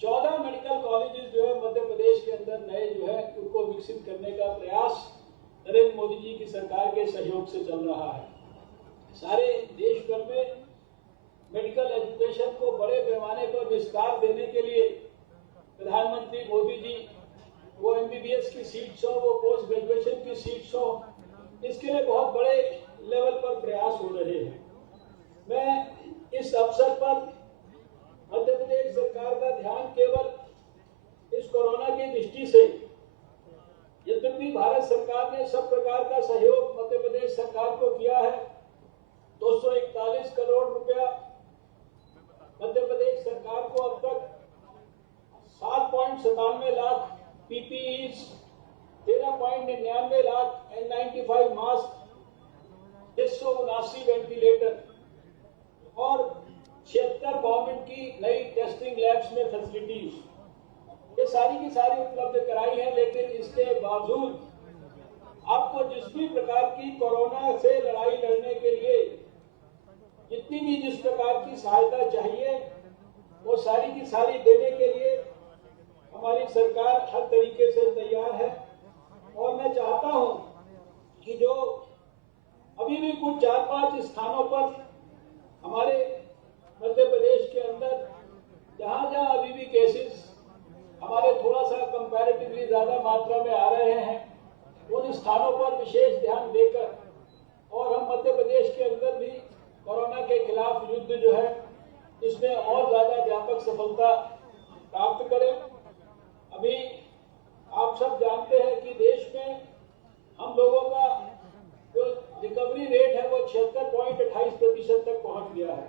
14 मेडिकल कॉलेजेस जो है मध्य प्रदेश के अंदर नए जो है उनको विकसित करने का प्रयास नरेंद्र मोदी जी की सरकार के सहयोग से चल रहा है। सारे देश भर में मेडिकल एजुकेशन को बड़े पैमाने पर विस्तार देने के लिए प्रधानमंत्री मोदी जी, वो एमबीबीएस की सीट्स हो, वो पोस्ट ग्रेजुएशन की सीट्स हो, इसके लिए बहुत बड़े लेवल पर प्रयास हो रहे हैं। मैं इस अवसर पर मध्य प्रदेश सरकार का ध्यान केवल इस कोरोना की दृष्टि से, यद्यपि भारत सरकार ने सब प्रकार का सहयोग मध्य प्रदेश सरकार को किया है, 241 करोड़ रुपया मध्य प्रदेश सरकार सारी की सारी उपलब्ध कराई है, लेकिन इसके बावजूद आपको जिस भी प्रकार की कोरोना से लड़ाई लड़ने के लिए जितनी भी जिस प्रकार की सहायता चाहिए वो सारी की सारी देने के लिए हमारी सरकार हर तरीके से तैयार है। और मैं चाहता हूं कि जो अभी भी कुछ 4-5 स्थानों पर हमारे मध्य प्रदेश के अंदर जहां जहां अभी भी केसेस हमारे थोड़ा सा कंपैरेटिवली ज्यादा मात्रा में आ रहे हैं, उन स्थानों पर विशेष ध्यान देकर और हम मध्य प्रदेश के अंदर भी कोरोना के खिलाफ युद्ध जो है इसमें और ज्यादा व्यापक सफलता प्राप्त करें। अभी आप सब जानते हैं कि देश में हम लोगों का जो रिकवरी रेट है वो 76.28% तक पहुंच गया है।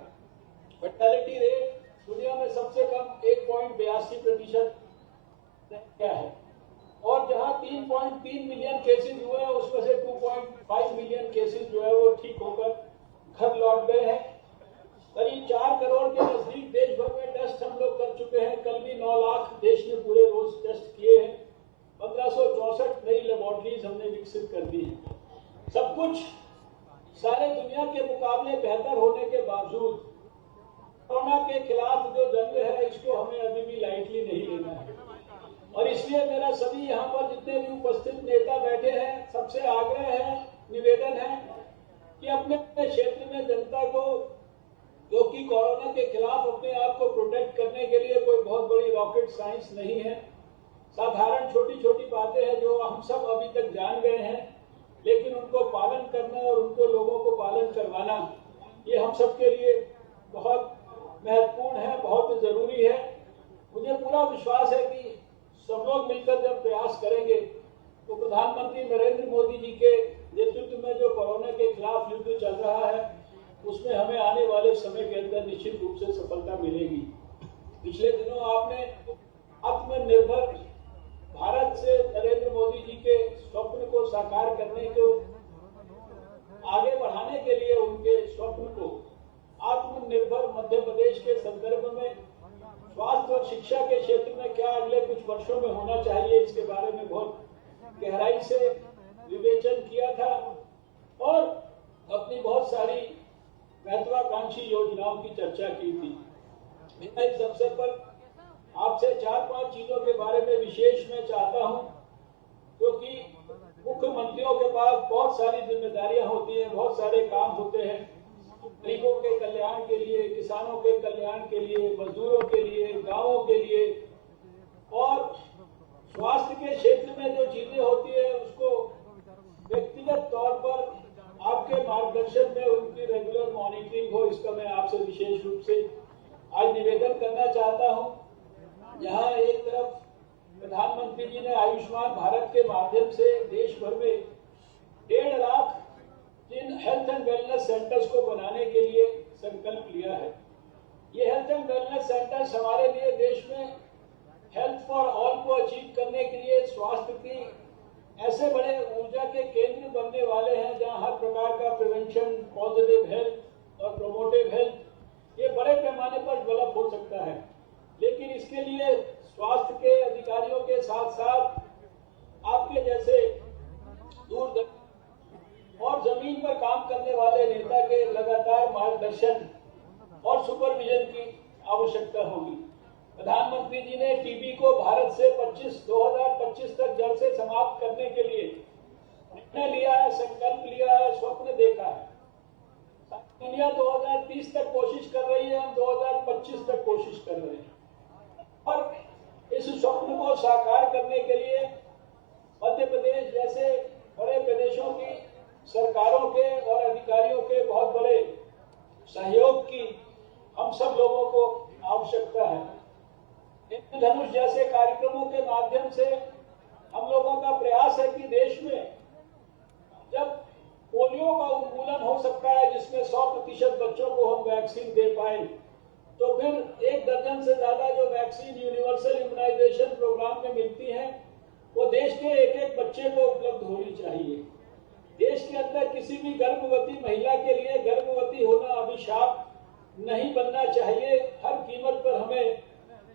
फर्टिलिटी रेट दुनिया में सबसे कम 1.82% क्या है, और जहां 3.3 मिलियन केसेस हुए हैं उसमें से 2.5 मिलियन केसेस जो है वो ठीक होकर घर लौट गए हैं। करीब 4 करोड़ के नजदीक देश भर में टेस्ट हम लोग कर चुके हैं। कल भी 9 लाख देश में पूरे रोज टेस्ट किए हैं। 1564 नई लेबोरेटरीज हमने विकसित कर दी है। सब कुछ सारे दुनिया के मुकाबले बेहतर होने के बावजूद कोरोना के खिलाफ जो जंग है इसको हमें अभी भी लाइटली नहीं लेना है। और इसलिए मेरा सभी यहाँ पर जितने भी उपस्थित नेता बैठे हैं सबसे आग्रह है, निवेदन है कि अपने क्षेत्र में जनता को, जो कि कोरोना के खिलाफ अपने आप को प्रोटेक्ट करने के लिए कोई बहुत बड़ी रॉकेट साइंस नहीं है, साधारण छोटी छोटी बातें हैं जो हम सब अभी तक जान गए हैं, लेकिन उनको पालन करना और उनको लोगों को पालन करवाना ये हम सबके लिए बहुत महत्वपूर्ण है, बहुत जरूरी है। मुझे पूरा विश्वास है कि सब लोग मिलकर जब प्रयास करेंगे तो प्रधानमंत्री नरेंद्र मोदी जी के नेतृत्व में जो कोरोना के खिलाफ युद्ध चल रहा है उसमें हमें आने वाले समय के अंदर निश्चित रूप से सफलता मिलेगी। पिछले दिनों आपने आत्मनिर्भर भारत से नरेंद्र मोदी जी के स्वप्न को साकार करने को आगे बढ़ाने के लिए उनके स्वप्न को आत्मनिर्भर मध्य प्रदेश के संदर्भ में स्वास्थ्य और शिक्षा के क्षेत्र में क्या अगले कुछ वर्षों में होना चाहिए इसके बारे में बहुत गहराई से विवेचन किया था और अपनी बहुत सारी महत्वाकांक्षी योजनाओं की चर्चा की थी। मैं इस अवसर पर आपसे 4-5 चीजों के बारे में विशेष मैं चाहता हूं, क्योंकि मुख्यमंत्रियों के पास बहुत सारी जिम्मेदारियां होती हैं, बहुत सारे काम होते हैं, गरीबों के कल्याण के लिए, किसानों के कल्याण के लिए, मजदूरों के लिए, गांवों के लिए, और स्वास्थ्य के क्षेत्र में जो चीजें होती है उसको व्यक्तिगत तौर पर आपके मार्गदर्शन में उनकी रेगुलर मॉनिटरिंग हो, इसका मैं आपसे विशेष रूप से आज निवेदन करना चाहता हूं। जहां एक तरफ प्रधानमंत्री जी ने आयुष्मान भारत के माध्यम से देश भर में 1.5 लाख जिन हेल्थ एंड वेलनेस सेंटर्स को बनाने के लिए संकल्प लिया है। ये हेल्थ एंड वेलनेस सेंटर्स हमारे लिए देश में हेल्थ फॉर ऑल को अचीव करने के लिए स्वास्थ्य की ऐसे बड़े ऊर्जा के केंद्र बनने वाले हैं जहां हर प्रकार का प्रिवेंशन, पॉजिटिव हेल्थ और प्रोमोटिव हेल्थ ये बड़े पैमाने पर डेवलप हो सकता है। लेकिन इसके लिए स्वास्थ्य के अधिकारियों के साथ साथ आपके जैसे दूर और जमीन पर काम करने वाले नेता के लगातार मार्गदर्शन और सुपरविजन की आवश्यकता होगी। प्रधानमंत्री जी ने टीबी को भारत से 2025 तक जड़ से समाप्त करने के लिए निर्णय लिया है, संकल्प लिया है, स्वप्न देखा है। दुनिया 2030 तक कोशिश कर रही है, हम 2025 तक कोशिश कर रहे हैं और इस स्वप्न को साकार करने के लिए मध्य प्रदेश जैसे बड़े प्रदेशों की सरकारों के और अधिकारियों के बहुत बड़े सहयोग की हम सब लोगों को आवश्यकता है। इंद्रधनुष जैसे कार्यक्रमों के माध्यम से हम लोगों का प्रयास है कि देश में जब पोलियो का उन्मूलन हो सकता है जिसमें 100% बच्चों को हम वैक्सीन दे पाए, तो फिर 1 दर्जन से ज्यादा जो वैक्सीन यूनिवर्सल इम्यूनाइजेशन प्रोग्राम में मिलती है वो देश के एक बच्चे को उपलब्ध होनी चाहिए। देश के अंदर किसी भी गर्भवती महिला के लिए गर्भवती होना अभिशाप नहीं बनना चाहिए। हर कीमत पर हमें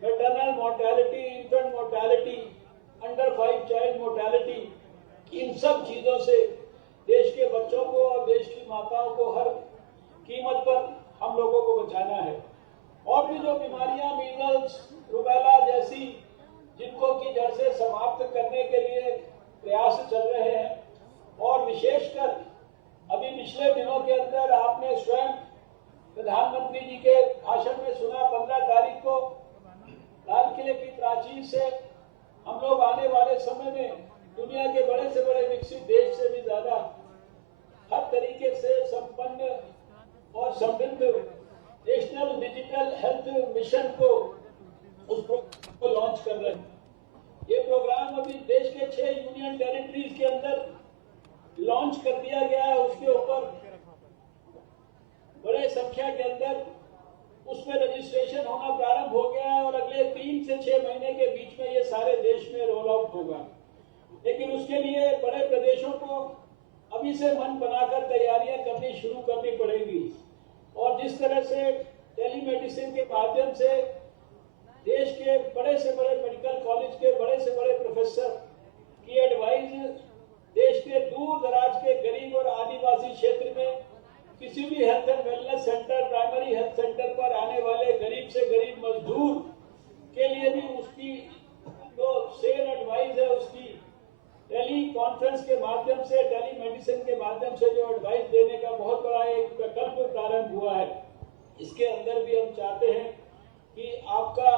maternal mortality, infant mortality speciality, इन सब चीजों से देश के बच्चों को और देश की माताओं को हर कीमत पर हम लोगों को बचाना है। और भी जो बीमारियां मीजल्स, रुबेला जैसी, जिनको की जड़ से समाप्त करने के लिए प्रयास चल रहे हैं, और विशेषकर अभी पिछले दिनों के अंदर आपने स्वयं प्रधानमंत्री जी के भाषण में सुना, 15 तारीख को लाल किले की प्राचीर से हम लोग आने वाले समय में दुनिया के बड़े से बड़े विकसित देश से भी ज्यादा हर तरीके से संपन्न और समृद्ध नेशनल डिजिटल हेल्थ मिशन को लॉन्च कर रहे हैं। ये प्रोग्राम अभी देश के 6 यूनियन टेरिटरीज के अंदर लॉन्च कर दिया गया है। उसके ऊपर बड़े संख्या के अंदर उसमें रजिस्ट्रेशन होना प्रारंभ हो गया है और अगले 3 से 6 महीने के बीच में ये सारे देश में रोल आउट होगा। लेकिन उसके लिए बड़े प्रदेशों को अभी से मन बनाकर तैयारियां करनी शुरू करनी पड़ेगी। और जिस तरह से टेलीमेडिसिन के माध्यम से देश के बड़े से बड़े मेडिकल कॉलेज के बड़े से बड़े प्रोफेसर की एडवाइस देश के दूर दराज के गरीब और आदिवासी क्षेत्र में किसी भी health and wellness centre, primary health centre पर आने वाले गरीब से गरीब मजदूर के लिए भी उसकी जो सेल एडवाइस है, उसकी टेली कॉन्फ्रेंस के माध्यम से, टेली मेडिसिन के माध्यम से जो एडवाइस देने का बहुत बड़ा एक प्रकल्प प्रारंभ हुआ है। इसके अंदर भी हम चाहते हैं कि आपका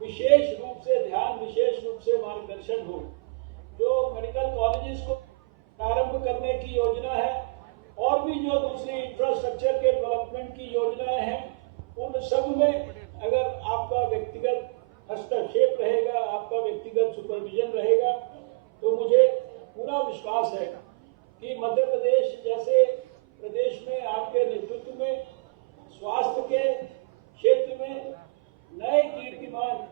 विशेष रूप से ध्यान, विशेष रूप से मार्गदर्शन हो। जो मेडिकल कॉलेजेस को प्रारंभ करने की योजना है और भी जो दूसरी इंफ्रास्ट्रक्चर के डेवलपमेंट की योजनाएं हैं, उन सब में अगर आपका व्यक्तिगत हस्तक्षेप रहेगा, आपका व्यक्तिगत सुपरविजन रहेगा, तो मुझे पूरा विश्वास है कि मध्य प्रदेश जैसे प्रदेश में आपके नेतृत्व में स्वास्थ्य के क्षेत्र में नए कीर्तिमान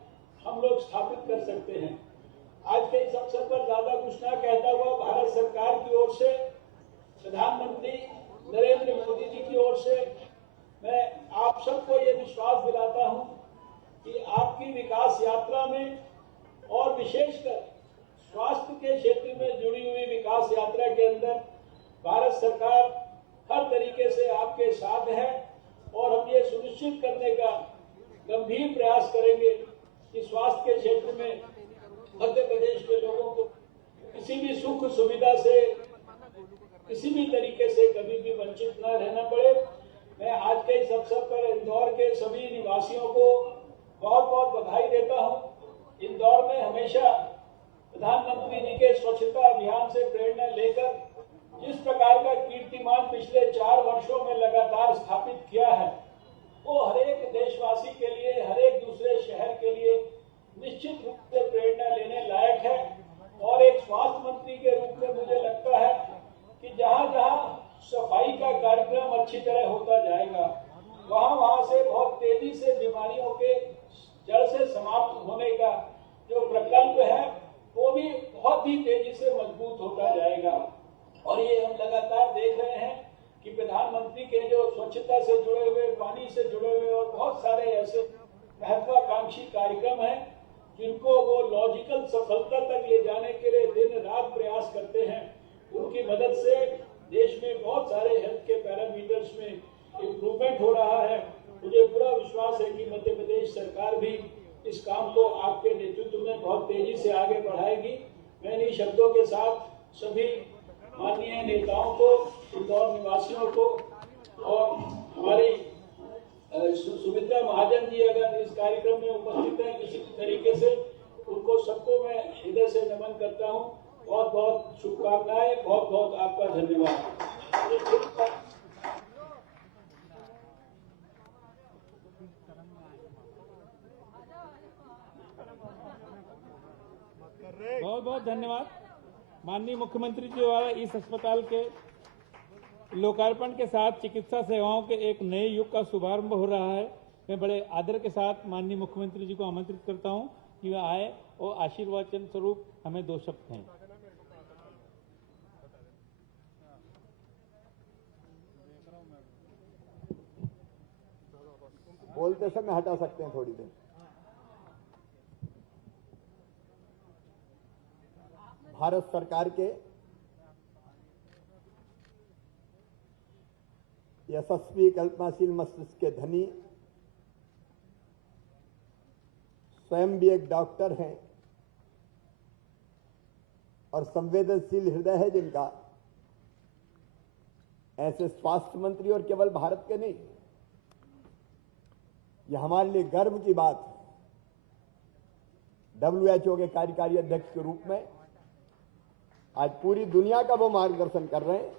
हम लोग स्थापित कर सकते हैं। आज के इस अवसर पर ज्यादा कुछ न कहता हुआ भारत सरकार की ओर से, प्रधानमंत्री नरेंद्र मोदी जी की ओर से मैं आप सबको ये विश्वास दिलाता हूं कि आपकी विकास यात्रा में और विशेषकर स्वास्थ्य के क्षेत्र में जुड़ी हुई विकास यात्रा के अंदर भारत सरकार हर तरीके से आपके साथ है। और हम ये सुनिश्चित करने का गंभीर प्रयास करेंगे कि स्वास्थ्य के क्षेत्र में मध्य प्रदेश के लोगों को किसी भी सुख सुविधा से, किसी भी तरीके से कभी भी वंचित न रहना पड़े। मैं आज के इस अवसर पर इंदौर के सभी निवासियों को बहुत बहुत बधाई देता हूं। इंदौर में हमेशा प्रधानमंत्री जी के स्वच्छता अभियान से प्रेरणा लेकर जिस प्रकार का कीर्तिमान पिछले 4 वर्षों में लगातार स्थापित किया है, वो हर एक देशवासी के लिए, हर एक दूसरे शहर के लिए निश्चित रूप से प्रेरणा लेने लायक है। और एक स्वास्थ्य मंत्री के रूप में मुझे लगता है कि जहां जहां सफाई का कार्यक्रम अच्छी तरह होता जाएगा, वहां से बहुत तेजी से बीमारियों के जड़ से समाप्त होने का जो प्रकल्प है, वो भी बहुत ही तेजी से मजबूत होता जाएगा। और ये हम लगातार देख रहे हैं कि प्रधानमंत्री के जो स्वच्छता से जुड़े हुए, पानी से जुड़े हुए और बहुत सारे ऐसे महत्वाकांक्षी कार्यक्रम हैं, जिनको वो लॉजिकल सफलता तक ले जाने के लिए दिन रात प्रयास करते हैं। उनकी मदद से देश में बहुत सारे हेल्थ के पैरामीटर्स में इम्प्रूवमेंट हो रहा है। मुझे पूरा विश्वास है कि मध्य प्रदेश सरकार भी इस काम को आपके नेतृत्व में बहुत तेजी से आगे बढ़ाएगी। मैं इन्हीं शब्दों के साथ सभी माननीय नेताओं को, इंदौर निवासियों को और हमारी सुमित्रा महाजन जी अगर इस कार्यक्रम में उपस्थित हैं किसी तरीके से, उनको सबको मैं हृदय से नमन करता हूं। बहुत बहुत शुभकामनाएं, बहुत बहुत आपका धन्यवाद। बहुत बहुत धन्यवाद। माननीय मुख्यमंत्री जी द्वारा इस अस्पताल के लोकार्पण के साथ चिकित्सा सेवाओं के एक नए युग का शुभारंभ हो रहा है। मैं बड़े आदर के साथ माननीय मुख्यमंत्री जी को आमंत्रित करता हूं कि वे आए और आशीर्वचन स्वरूप हमें 2 शब्द कहें। बोलते समय हटा सकते हैं थोड़ी देर। भारत सरकार के यशस्वी कल्पनाशील मस्तिष्क के धनी, स्वयं भी एक डॉक्टर हैं और संवेदनशील हृदय है जिनका, ऐसे स्वास्थ्य मंत्री, और केवल भारत के नहीं, यह हमारे लिए गर्व की बात है। WHO के कार्यकारी अध्यक्ष के रूप में आज पूरी दुनिया का वो मार्गदर्शन कर रहे हैं।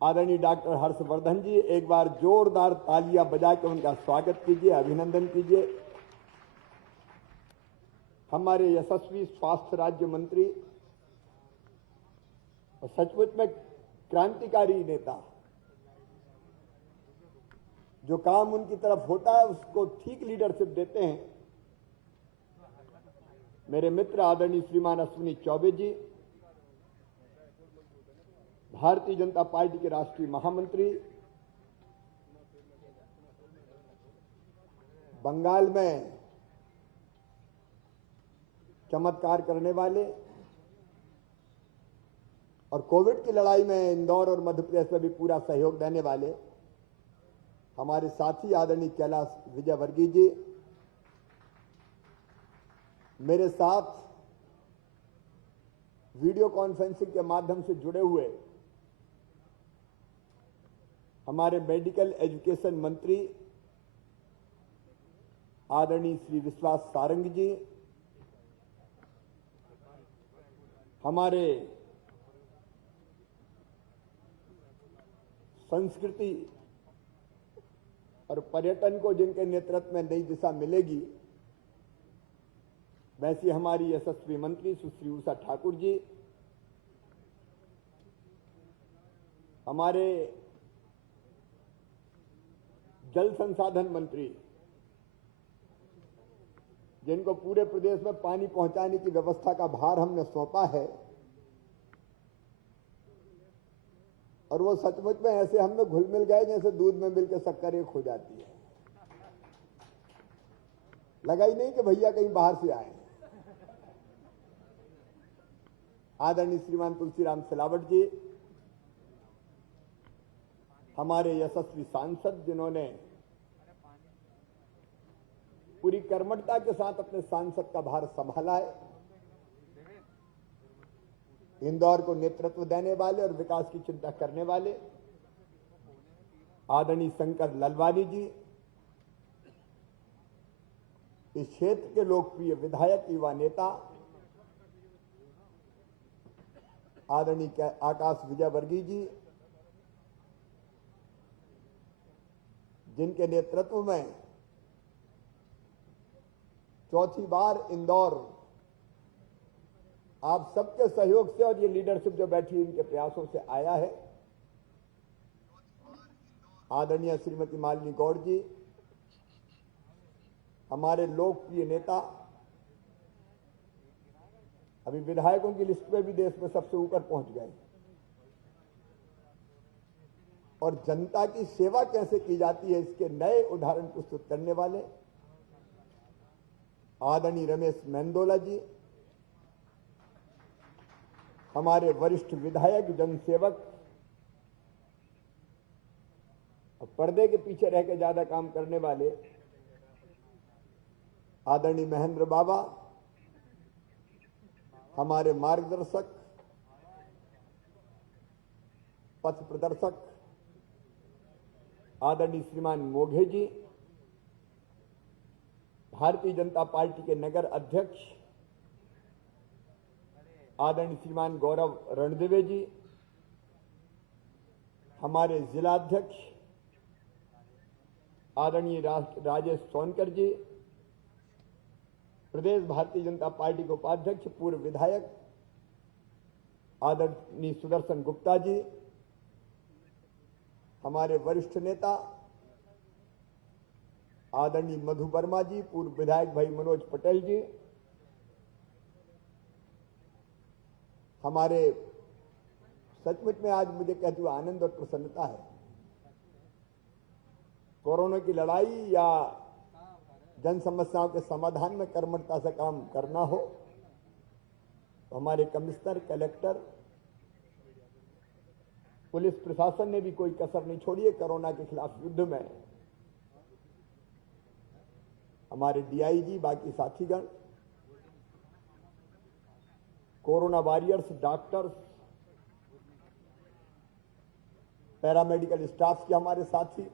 आदरणीय डॉक्टर हर्षवर्धन जी, एक बार जोरदार तालियां बजा के उनका स्वागत कीजिए, अभिनंदन कीजिए। हमारे यशस्वी स्वास्थ्य राज्य मंत्री और सचमुच में क्रांतिकारी नेता, जो काम उनकी तरफ होता है उसको ठीक लीडरशिप देते हैं। मेरे मित्र आदरणीय श्रीमान अश्विनी चौबे जी, भारतीय जनता पार्टी के राष्ट्रीय महामंत्री, बंगाल में चमत्कार करने वाले और कोविड की लड़ाई में इंदौर और मध्य प्रदेश में भी पूरा सहयोग देने वाले हमारे साथी आदरणीय कैलाश विजयवर्गीय जी, मेरे साथ वीडियो कॉन्फ्रेंसिंग के माध्यम से जुड़े हुए हमारे मेडिकल एजुकेशन मंत्री आदरणीय श्री विश्वास सारंग जी, हमारे संस्कृति और पर्यटन को जिनके नेतृत्व में नई दिशा मिलेगी, वैसी हमारी यशस्वी मंत्री सुश्री उषा ठाकुर जी, हमारे जल संसाधन मंत्री, जिनको पूरे प्रदेश में पानी पहुंचाने की व्यवस्था का भार हमने सौंपा है, और वो सचमुच में ऐसे हम में घुल मिल गए जैसे दूध में मिलकर शक्कर एक हो जाती है। लगा ही नहीं कि भैया कहीं बाहर से आए। आदरणीय श्रीमान तुलसीराम सिलावट जी, हमारे यशस्वी सांसद, जिन्होंने पूरी कर्मठता के साथ अपने सांसद का भार संभाला है, इंदौर को नेतृत्व देने वाले और विकास की चिंता करने वाले आदरणीय शंकर ललवानी जी, इस क्षेत्र के लोकप्रिय विधायक, युवा नेता आदरणीय आकाश विजयवर्गीय जी, जिनके नेतृत्व में चौथी बार इंदौर आप सबके सहयोग से और ये लीडरशिप जो बैठी इनके प्रयासों से आया है। आदरणीय श्रीमती मालिनी गौड़ जी, हमारे लोकप्रिय नेता, अभी विधायकों की लिस्ट में भी देश में सबसे ऊपर पहुंच गए, और जनता की सेवा कैसे की जाती है इसके नए उदाहरण प्रस्तुत करने वाले आदरणीय रमेश मेंदोला जी, हमारे वरिष्ठ विधायक, जनसेवक और पर्दे के पीछे रह के ज्यादा काम करने वाले आदरणीय महेंद्र बाबा, हमारे मार्गदर्शक, पथ प्रदर्शक आदरणीय श्रीमान मोघे जी, भारतीय जनता पार्टी के नगर अध्यक्ष आदरणीय श्रीमान गौरव रणदिवे जी, हमारे जिलाध्यक्ष आदरणीय राजेश सोनकर जी, प्रदेश भारतीय जनता पार्टी के उपाध्यक्ष पूर्व विधायक आदरणीय सुदर्शन गुप्ता जी, हमारे वरिष्ठ नेता आदरणीय मधु वर्मा जी, पूर्व विधायक भाई मनोज पटेल जी, हमारे सचमुच में आज मुझे कहते हुए आनंद और प्रसन्नता है। कोरोना की लड़ाई या जन समस्याओं के समाधान में कर्मठता से काम करना हो, तो हमारे कमिश्नर, कलेक्टर, पुलिस प्रशासन ने भी कोई कसर नहीं छोड़ी है कोरोना के खिलाफ युद्ध में। हमारे डीआईजी, बाकी साथीगण, corona warriors, doctors, paramedical staff के हमारे साथी,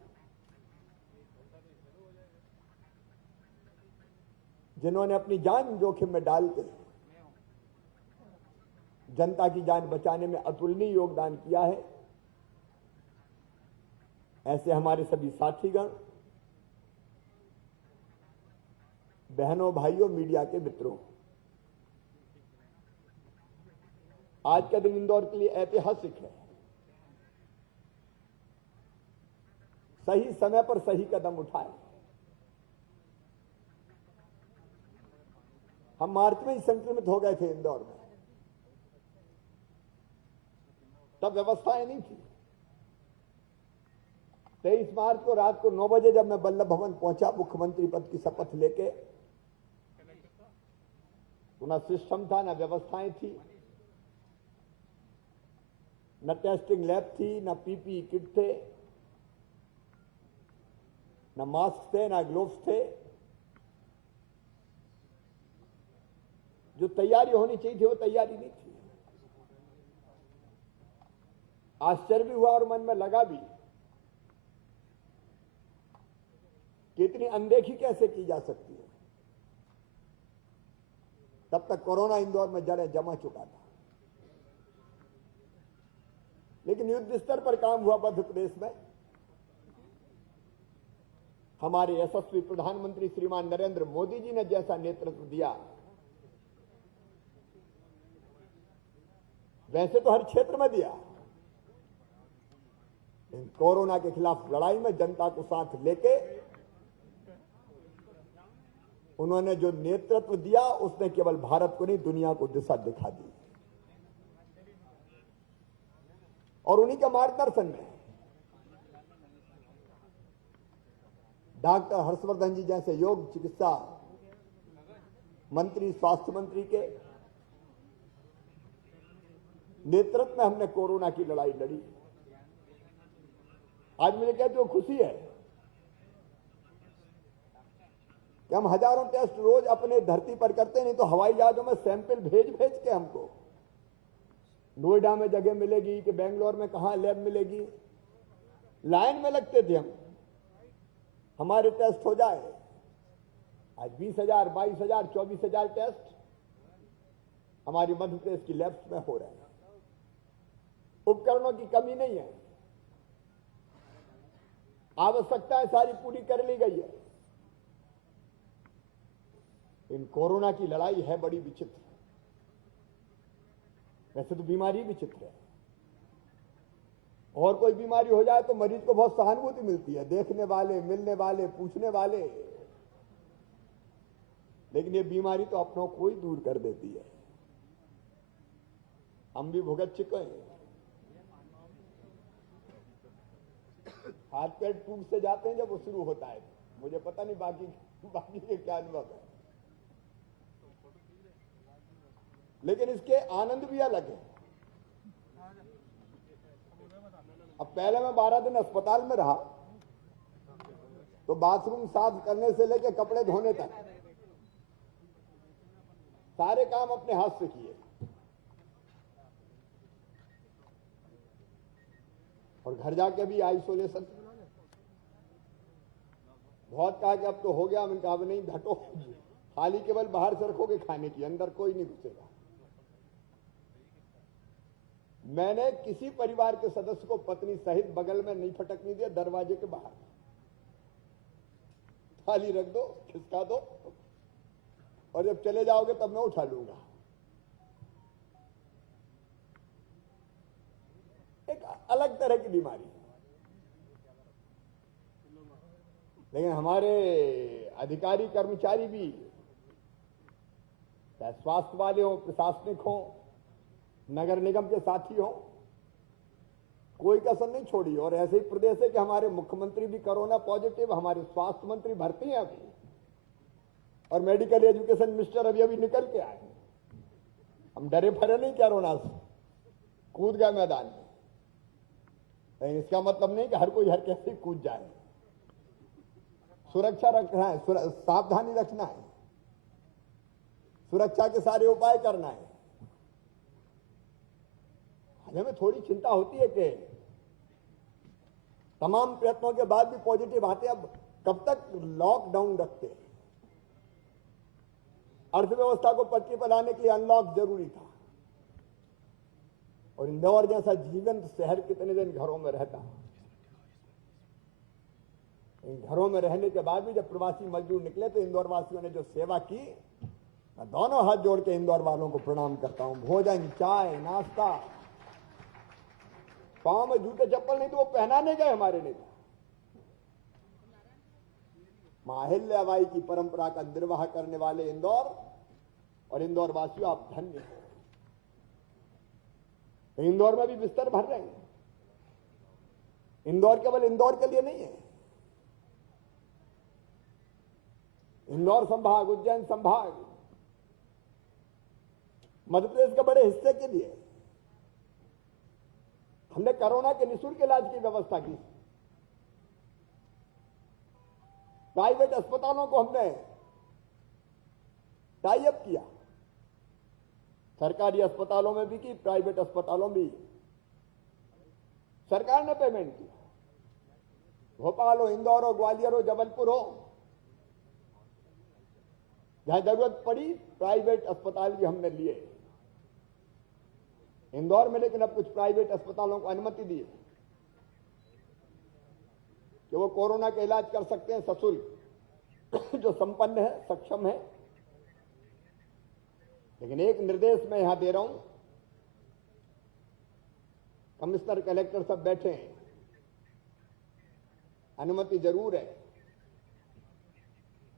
जिन्होंने अपनी जान जोखिम में डाल के जनता की जान बचाने में अतुलनीय योगदान किया है, ऐसे हमारे सभी साथीगण, बहनों, भाइयों, मीडिया के मित्रों, आज का दिन इंदौर के लिए ऐतिहासिक है। सही समय पर सही कदम उठाए। हम मार्च में ही संक्रमित हो गए थे इंदौर में, तब व्यवस्थाएं नहीं थी। 23 मार्च को रात को 9 बजे जब मैं वल्लभ भवन पहुंचा मुख्यमंत्री पद की शपथ लेके, तो ना सिस्टम था, ना व्यवस्थाएं थी, न टेस्टिंग लैब थी, न पीपीई किट थे, न मास्क थे, न ग्लोव्स थे। जो तैयारी होनी चाहिए थी वो तैयारी नहीं थी। आश्चर्य भी हुआ और मन में लगा भी कि इतनी अनदेखी कैसे की जा सकती है। तब तक कोरोना इंदौर में जड़ें जमा चुका था। लेकिन युद्ध स्तर पर काम हुआ मध्य प्रदेश में। हमारे यशस्वी प्रधानमंत्री श्रीमान नरेंद्र मोदी जी ने जैसा नेतृत्व दिया, वैसे तो हर क्षेत्र में दिया, लेकिन कोरोना के खिलाफ लड़ाई में जनता को साथ लेके उन्होंने जो नेतृत्व दिया, उसने केवल भारत को नहीं दुनिया को दिशा दिखा दी। और उन्हीं के मार्गदर्शन में डॉक्टर हर्षवर्धन जी जैसे योग चिकित्सा मंत्री, स्वास्थ्य मंत्री के नेतृत्व में हमने कोरोना की लड़ाई लड़ी। आज मुझे कहते हो खुशी है कि हम हजारों टेस्ट रोज अपने धरती पर करते, नहीं तो हवाई जहाजों में सैंपल भेज के हमको नोएडा में जगह मिलेगी कि बेंगलोर में कहां लैब मिलेगी, लाइन में लगते थे हम, हमारे टेस्ट हो जाए। आज 20,000, 22,000, 24,000 टेस्ट हमारी मध्य प्रदेश की लैब्स में हो रहे हैं। उपकरणों की कमी नहीं है, आवश्यकताएं सारी पूरी कर ली गई है। इन कोरोना की लड़ाई है बड़ी विचित्र। वैसे तो बीमारी विचित्र है, और कोई बीमारी हो जाए तो मरीज को बहुत सहानुभूति मिलती है, देखने वाले, मिलने वाले, पूछने वाले, लेकिन ये बीमारी तो अपनों को ही दूर कर देती है। हम भी भुगत चुके हैं। हाथ पैर टूट से जाते हैं जब वो शुरू होता है। मुझे पता नहीं बाकी के क्या अनुभव है, लेकिन इसके आनंद भी अलग है। अब पहले मैं 12 दिन अस्पताल में रहा, तो बाथरूम साफ करने से लेकर कपड़े धोने तक सारे काम अपने हाथ से किए, और घर जाके भी आइसोलेशन। बहुत कहा कि अब तो हो गया, मैंने कहा अब नहीं, घटो, थाली केवल बाहर से रखोगे खाने की, अंदर कोई नहीं घुसेगा। मैंने किसी परिवार के सदस्य को पत्नी सहित बगल में नहीं फटकने दिया, दरवाजे के बाहर थाली रख दो, खिसका दो, और जब चले जाओगे तब मैं उठा लूंगा। एक अलग तरह की बीमारी, लेकिन हमारे अधिकारी कर्मचारी भी, चाहे स्वास्थ्य वाले हो, प्रशासनिक हो, नगर निगम के साथी हो, कोई कसर नहीं छोड़ी। और ऐसे ही प्रदेश है कि हमारे मुख्यमंत्री भी कोरोना पॉजिटिव, हमारे स्वास्थ्य मंत्री भर्ती हैं अभी, और मेडिकल एजुकेशन मिनिस्टर अभी निकल के आए। हम डरे फरे नहीं कोरोना से, कूद गए मैदान में। लेकिन इसका मतलब नहीं कि हर कोई हर कैसे कूद जाए। सुरक्षा रखना है, सावधानी रखना है, सुरक्षा के सारे उपाय करना है। हमें थोड़ी चिंता होती है कि तमाम प्रयत्नों के बाद भी पॉजिटिव आते, अब कब तक लॉकडाउन रखते हैं। अर्थव्यवस्था को पटरी पर लाने के लिए अनलॉक जरूरी था, और इंदौर जैसा जीवंत शहर कितने दिन घरों में रहता। इन घरों में रहने के बाद भी जब प्रवासी मजदूर निकले तो इंदौर वासियों ने जो सेवा की, मैं दोनों हाथ जोड़ के इंदौर वालों को प्रणाम करता हूं। भोजन, चाय, नाश्ता, पांव में जूते चप्पल नहीं तो वो पहनाने गए हमारे नेता। मां अहिल्याबाई की परंपरा का निर्वाह करने वाले इंदौर और इंदौर वासियों, आप धन्य हो। इंदौर में भी बिस्तर भर रहे हैं। इंदौर केवल इंदौर के लिए नहीं है, इंदौर संभाग, उज्जैन संभाग, मध्य प्रदेश के बड़े हिस्से के लिए हमने कोरोना के निःशुल्क इलाज की व्यवस्था की। प्राइवेट अस्पतालों को हमने टाई अप किया, सरकारी अस्पतालों में भी की, प्राइवेट अस्पतालों में भी सरकार ने पेमेंट किया। भोपाल हो, इंदौर हो, ग्वालियर हो, जबलपुर हो, जहां जरूरत पड़ी प्राइवेट अस्पताल भी हमने लिए। इंदौर में लेकिन अब कुछ प्राइवेट अस्पतालों को अनुमति दी है कि वो कोरोना का इलाज कर सकते हैं सशुल्क, जो संपन्न है, सक्षम है। लेकिन एक निर्देश मैं यहां दे रहा हूं, कमिश्नर, कलेक्टर सब बैठे हैं, अनुमति जरूर है।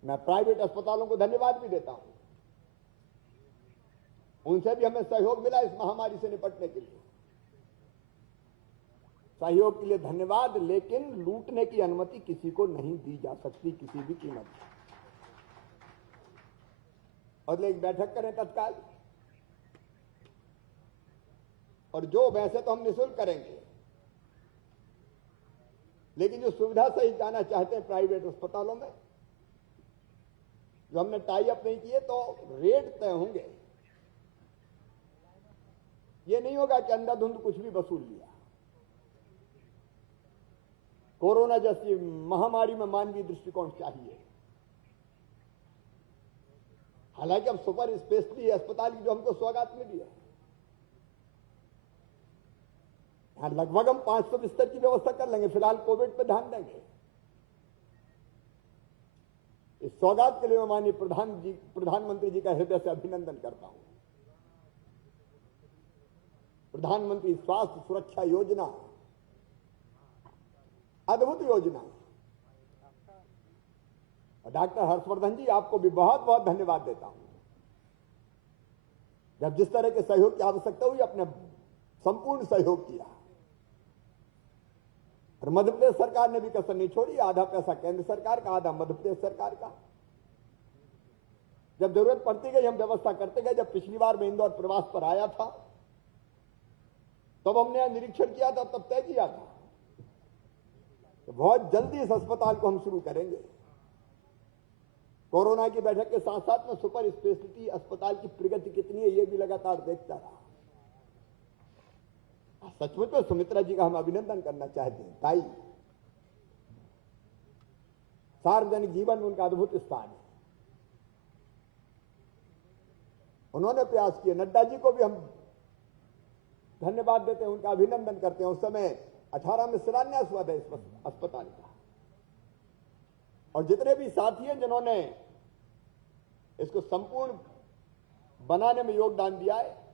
मैं प्राइवेट अस्पतालों को धन्यवाद भी देता हूं, उनसे भी हमें सहयोग मिला इस महामारी से निपटने के लिए। सहयोग के लिए धन्यवाद, लेकिन लूटने की अनुमति किसी को नहीं दी जा सकती किसी भी कीमत पर। और एक बैठक करें तत्काल, और जो वैसे तो हम निःशुल्क करेंगे, लेकिन जो सुविधा सहित जाना चाहते हैं प्राइवेट अस्पतालों में, जो हमने टाई अप नहीं किए, तो रेट तय होंगे। ये नहीं होगा कि अंधाधुंध कुछ भी वसूल लिया। कोरोना जैसी महामारी में मानवीय दृष्टिकोण चाहिए। हालांकि अब सुपर स्पेशलिटी अस्पताल की जो हमको सौगात मिली है, यहां लगभग हम 500 बिस्तर की व्यवस्था कर लेंगे। फिलहाल कोविड पे ध्यान देंगे। इस सौगात के लिए मैं माननीय प्रधानमंत्री जी का हृदय से अभिनंदन करता हूं। प्रधानमंत्री स्वास्थ्य सुरक्षा योजना अद्भुत योजना है। डॉक्टर हर्षवर्धन जी, आपको भी बहुत बहुत धन्यवाद देता हूं। जब जिस तरह के सहयोग की आवश्यकता हुई, अपने संपूर्ण सहयोग किया। और मध्य प्रदेश सरकार ने भी कसर नहीं छोड़ी। आधा पैसा केंद्र सरकार का, आधा मध्य प्रदेश सरकार का। जब जरूरत पड़ती गई हम व्यवस्था करते गए। जब पिछली बार मैं इंदौर प्रवास पर आया था, तब हमने निरीक्षण किया था, तब तय किया था तो बहुत जल्दी इस अस्पताल को हम शुरू करेंगे। कोरोना की बैठक के साथ साथ में सुपर स्पेशलिटी अस्पताल की प्रगति कितनी है, ये भी लगातार देखता रहा। सचमुच में सुमित्रा जी का हम अभिनंदन करना चाहते हैं। ताई, सार्वजनिक जीवन में उनका अद्भुत स्थान है। उन्होंने प्रयास किए। नड्डा जी को भी हम धन्यवाद देते हैं, उनका अभिनंदन करते हैं। उस समय 18 में शिलान्यास हुआ था इस अस्पताल का। और जितने भी साथी हैं जिन्होंने इसको संपूर्ण बनाने में योगदान दिया है,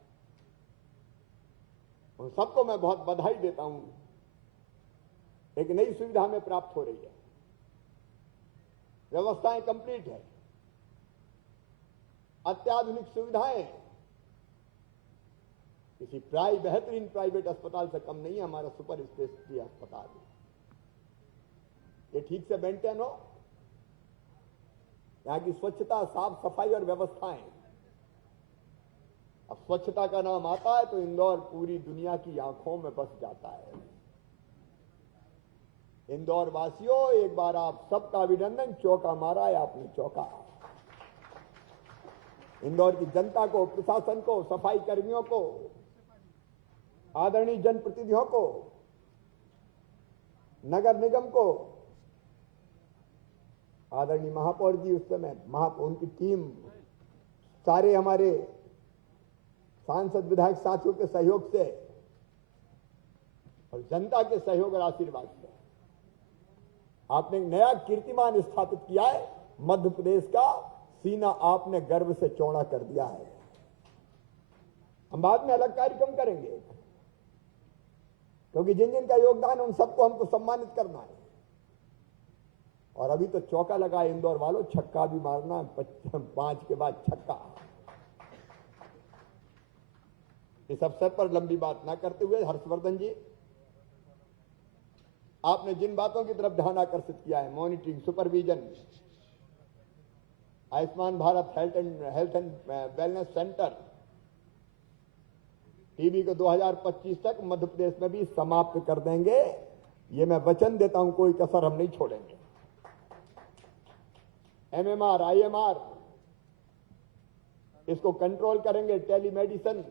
उन सबको मैं बहुत बधाई देता हूं। एक नई सुविधा हमें प्राप्त हो रही है, व्यवस्थाएं कंप्लीट है, अत्याधुनिक सुविधाएं किसी बेहतरीन प्राइवेट अस्पताल से कम नहीं है हमारा सुपर स्पेशलिटी अस्पताल। ये ठीक से मेंटेन हो, यहां की स्वच्छता, साफ सफाई और व्यवस्थाएं अब स्वच्छता का नाम आता है तो इंदौर पूरी दुनिया की आंखों में बस जाता है। इंदौर वासियों, एक बार आप सबका अभिनंदन, चौका मारा है आपने, चौका। इंदौर की जनता को, प्रशासन को, सफाई कर्मियों को, आदरणीय जनप्रतिनिधियों को, नगर निगम को, आदरणीय महापौर जी उस समय, उनकी टीम, सारे हमारे सांसद विधायक साथियों के सहयोग से और जनता के सहयोग और आशीर्वाद से आपने एक नया कीर्तिमान स्थापित किया है। मध्य प्रदेश का सीना आपने गर्व से चौड़ा कर दिया है। हम बाद में अलग कार्यक्रम करेंगे, क्योंकि जिन जिन का योगदान है उन सबको हमको सम्मानित करना है। और अभी तो चौका लगा है इंदौर वालों, छक्का भी मारना है, 5 के बाद छक्का। इस अवसर पर लंबी बात ना करते हुए, हर्षवर्धन जी, आपने जिन बातों की तरफ ध्यान आकर्षित किया है, monitoring, supervision, Ayushman Bharat health and wellness centre, TB को 2025 तक मध्य प्रदेश में भी समाप्त कर देंगे। ये मैं वचन देता हूं, कोई कसर हम नहीं छोड़ेंगे। एमएमआर, आईएमआर, इसको कंट्रोल करेंगे। टेलीमेडिसिन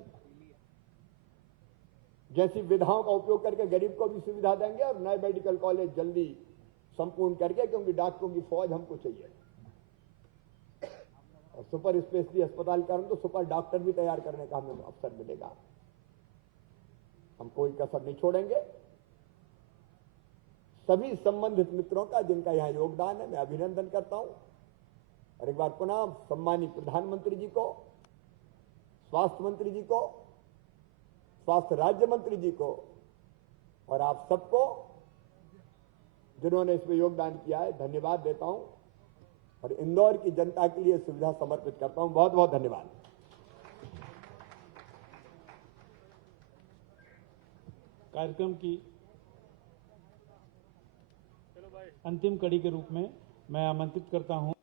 जैसी विधाओं का उपयोग करके गरीब को भी सुविधा देंगे और नए मेडिकल कॉलेज जल्दी संपूर्ण करके, क्योंकि डॉक्टरों की फौज हमको चाहिए। और सुपर स्पेशलिटी अस्पताल करें तो सुपर डॉक्टर भी तैयार करने का हमें अवसर मिलेगा। हम कोई कसर नहीं छोड़ेंगे। सभी संबंधित मित्रों का जिनका यहां योगदान है, मैं अभिनंदन करता हूं। और एक बार पुनः सम्मानित प्रधानमंत्री जी को, स्वास्थ्य मंत्री जी को, स्वास्थ्य राज्य मंत्री जी को और आप सबको जिन्होंने इसमें योगदान किया है, धन्यवाद देता हूं। और इंदौर की जनता के लिए सुविधा समर्पित करता हूं। बहुत बहुत धन्यवाद। कार्यक्रम की अंतिम कड़ी के रूप में मैं आमंत्रित करता हूं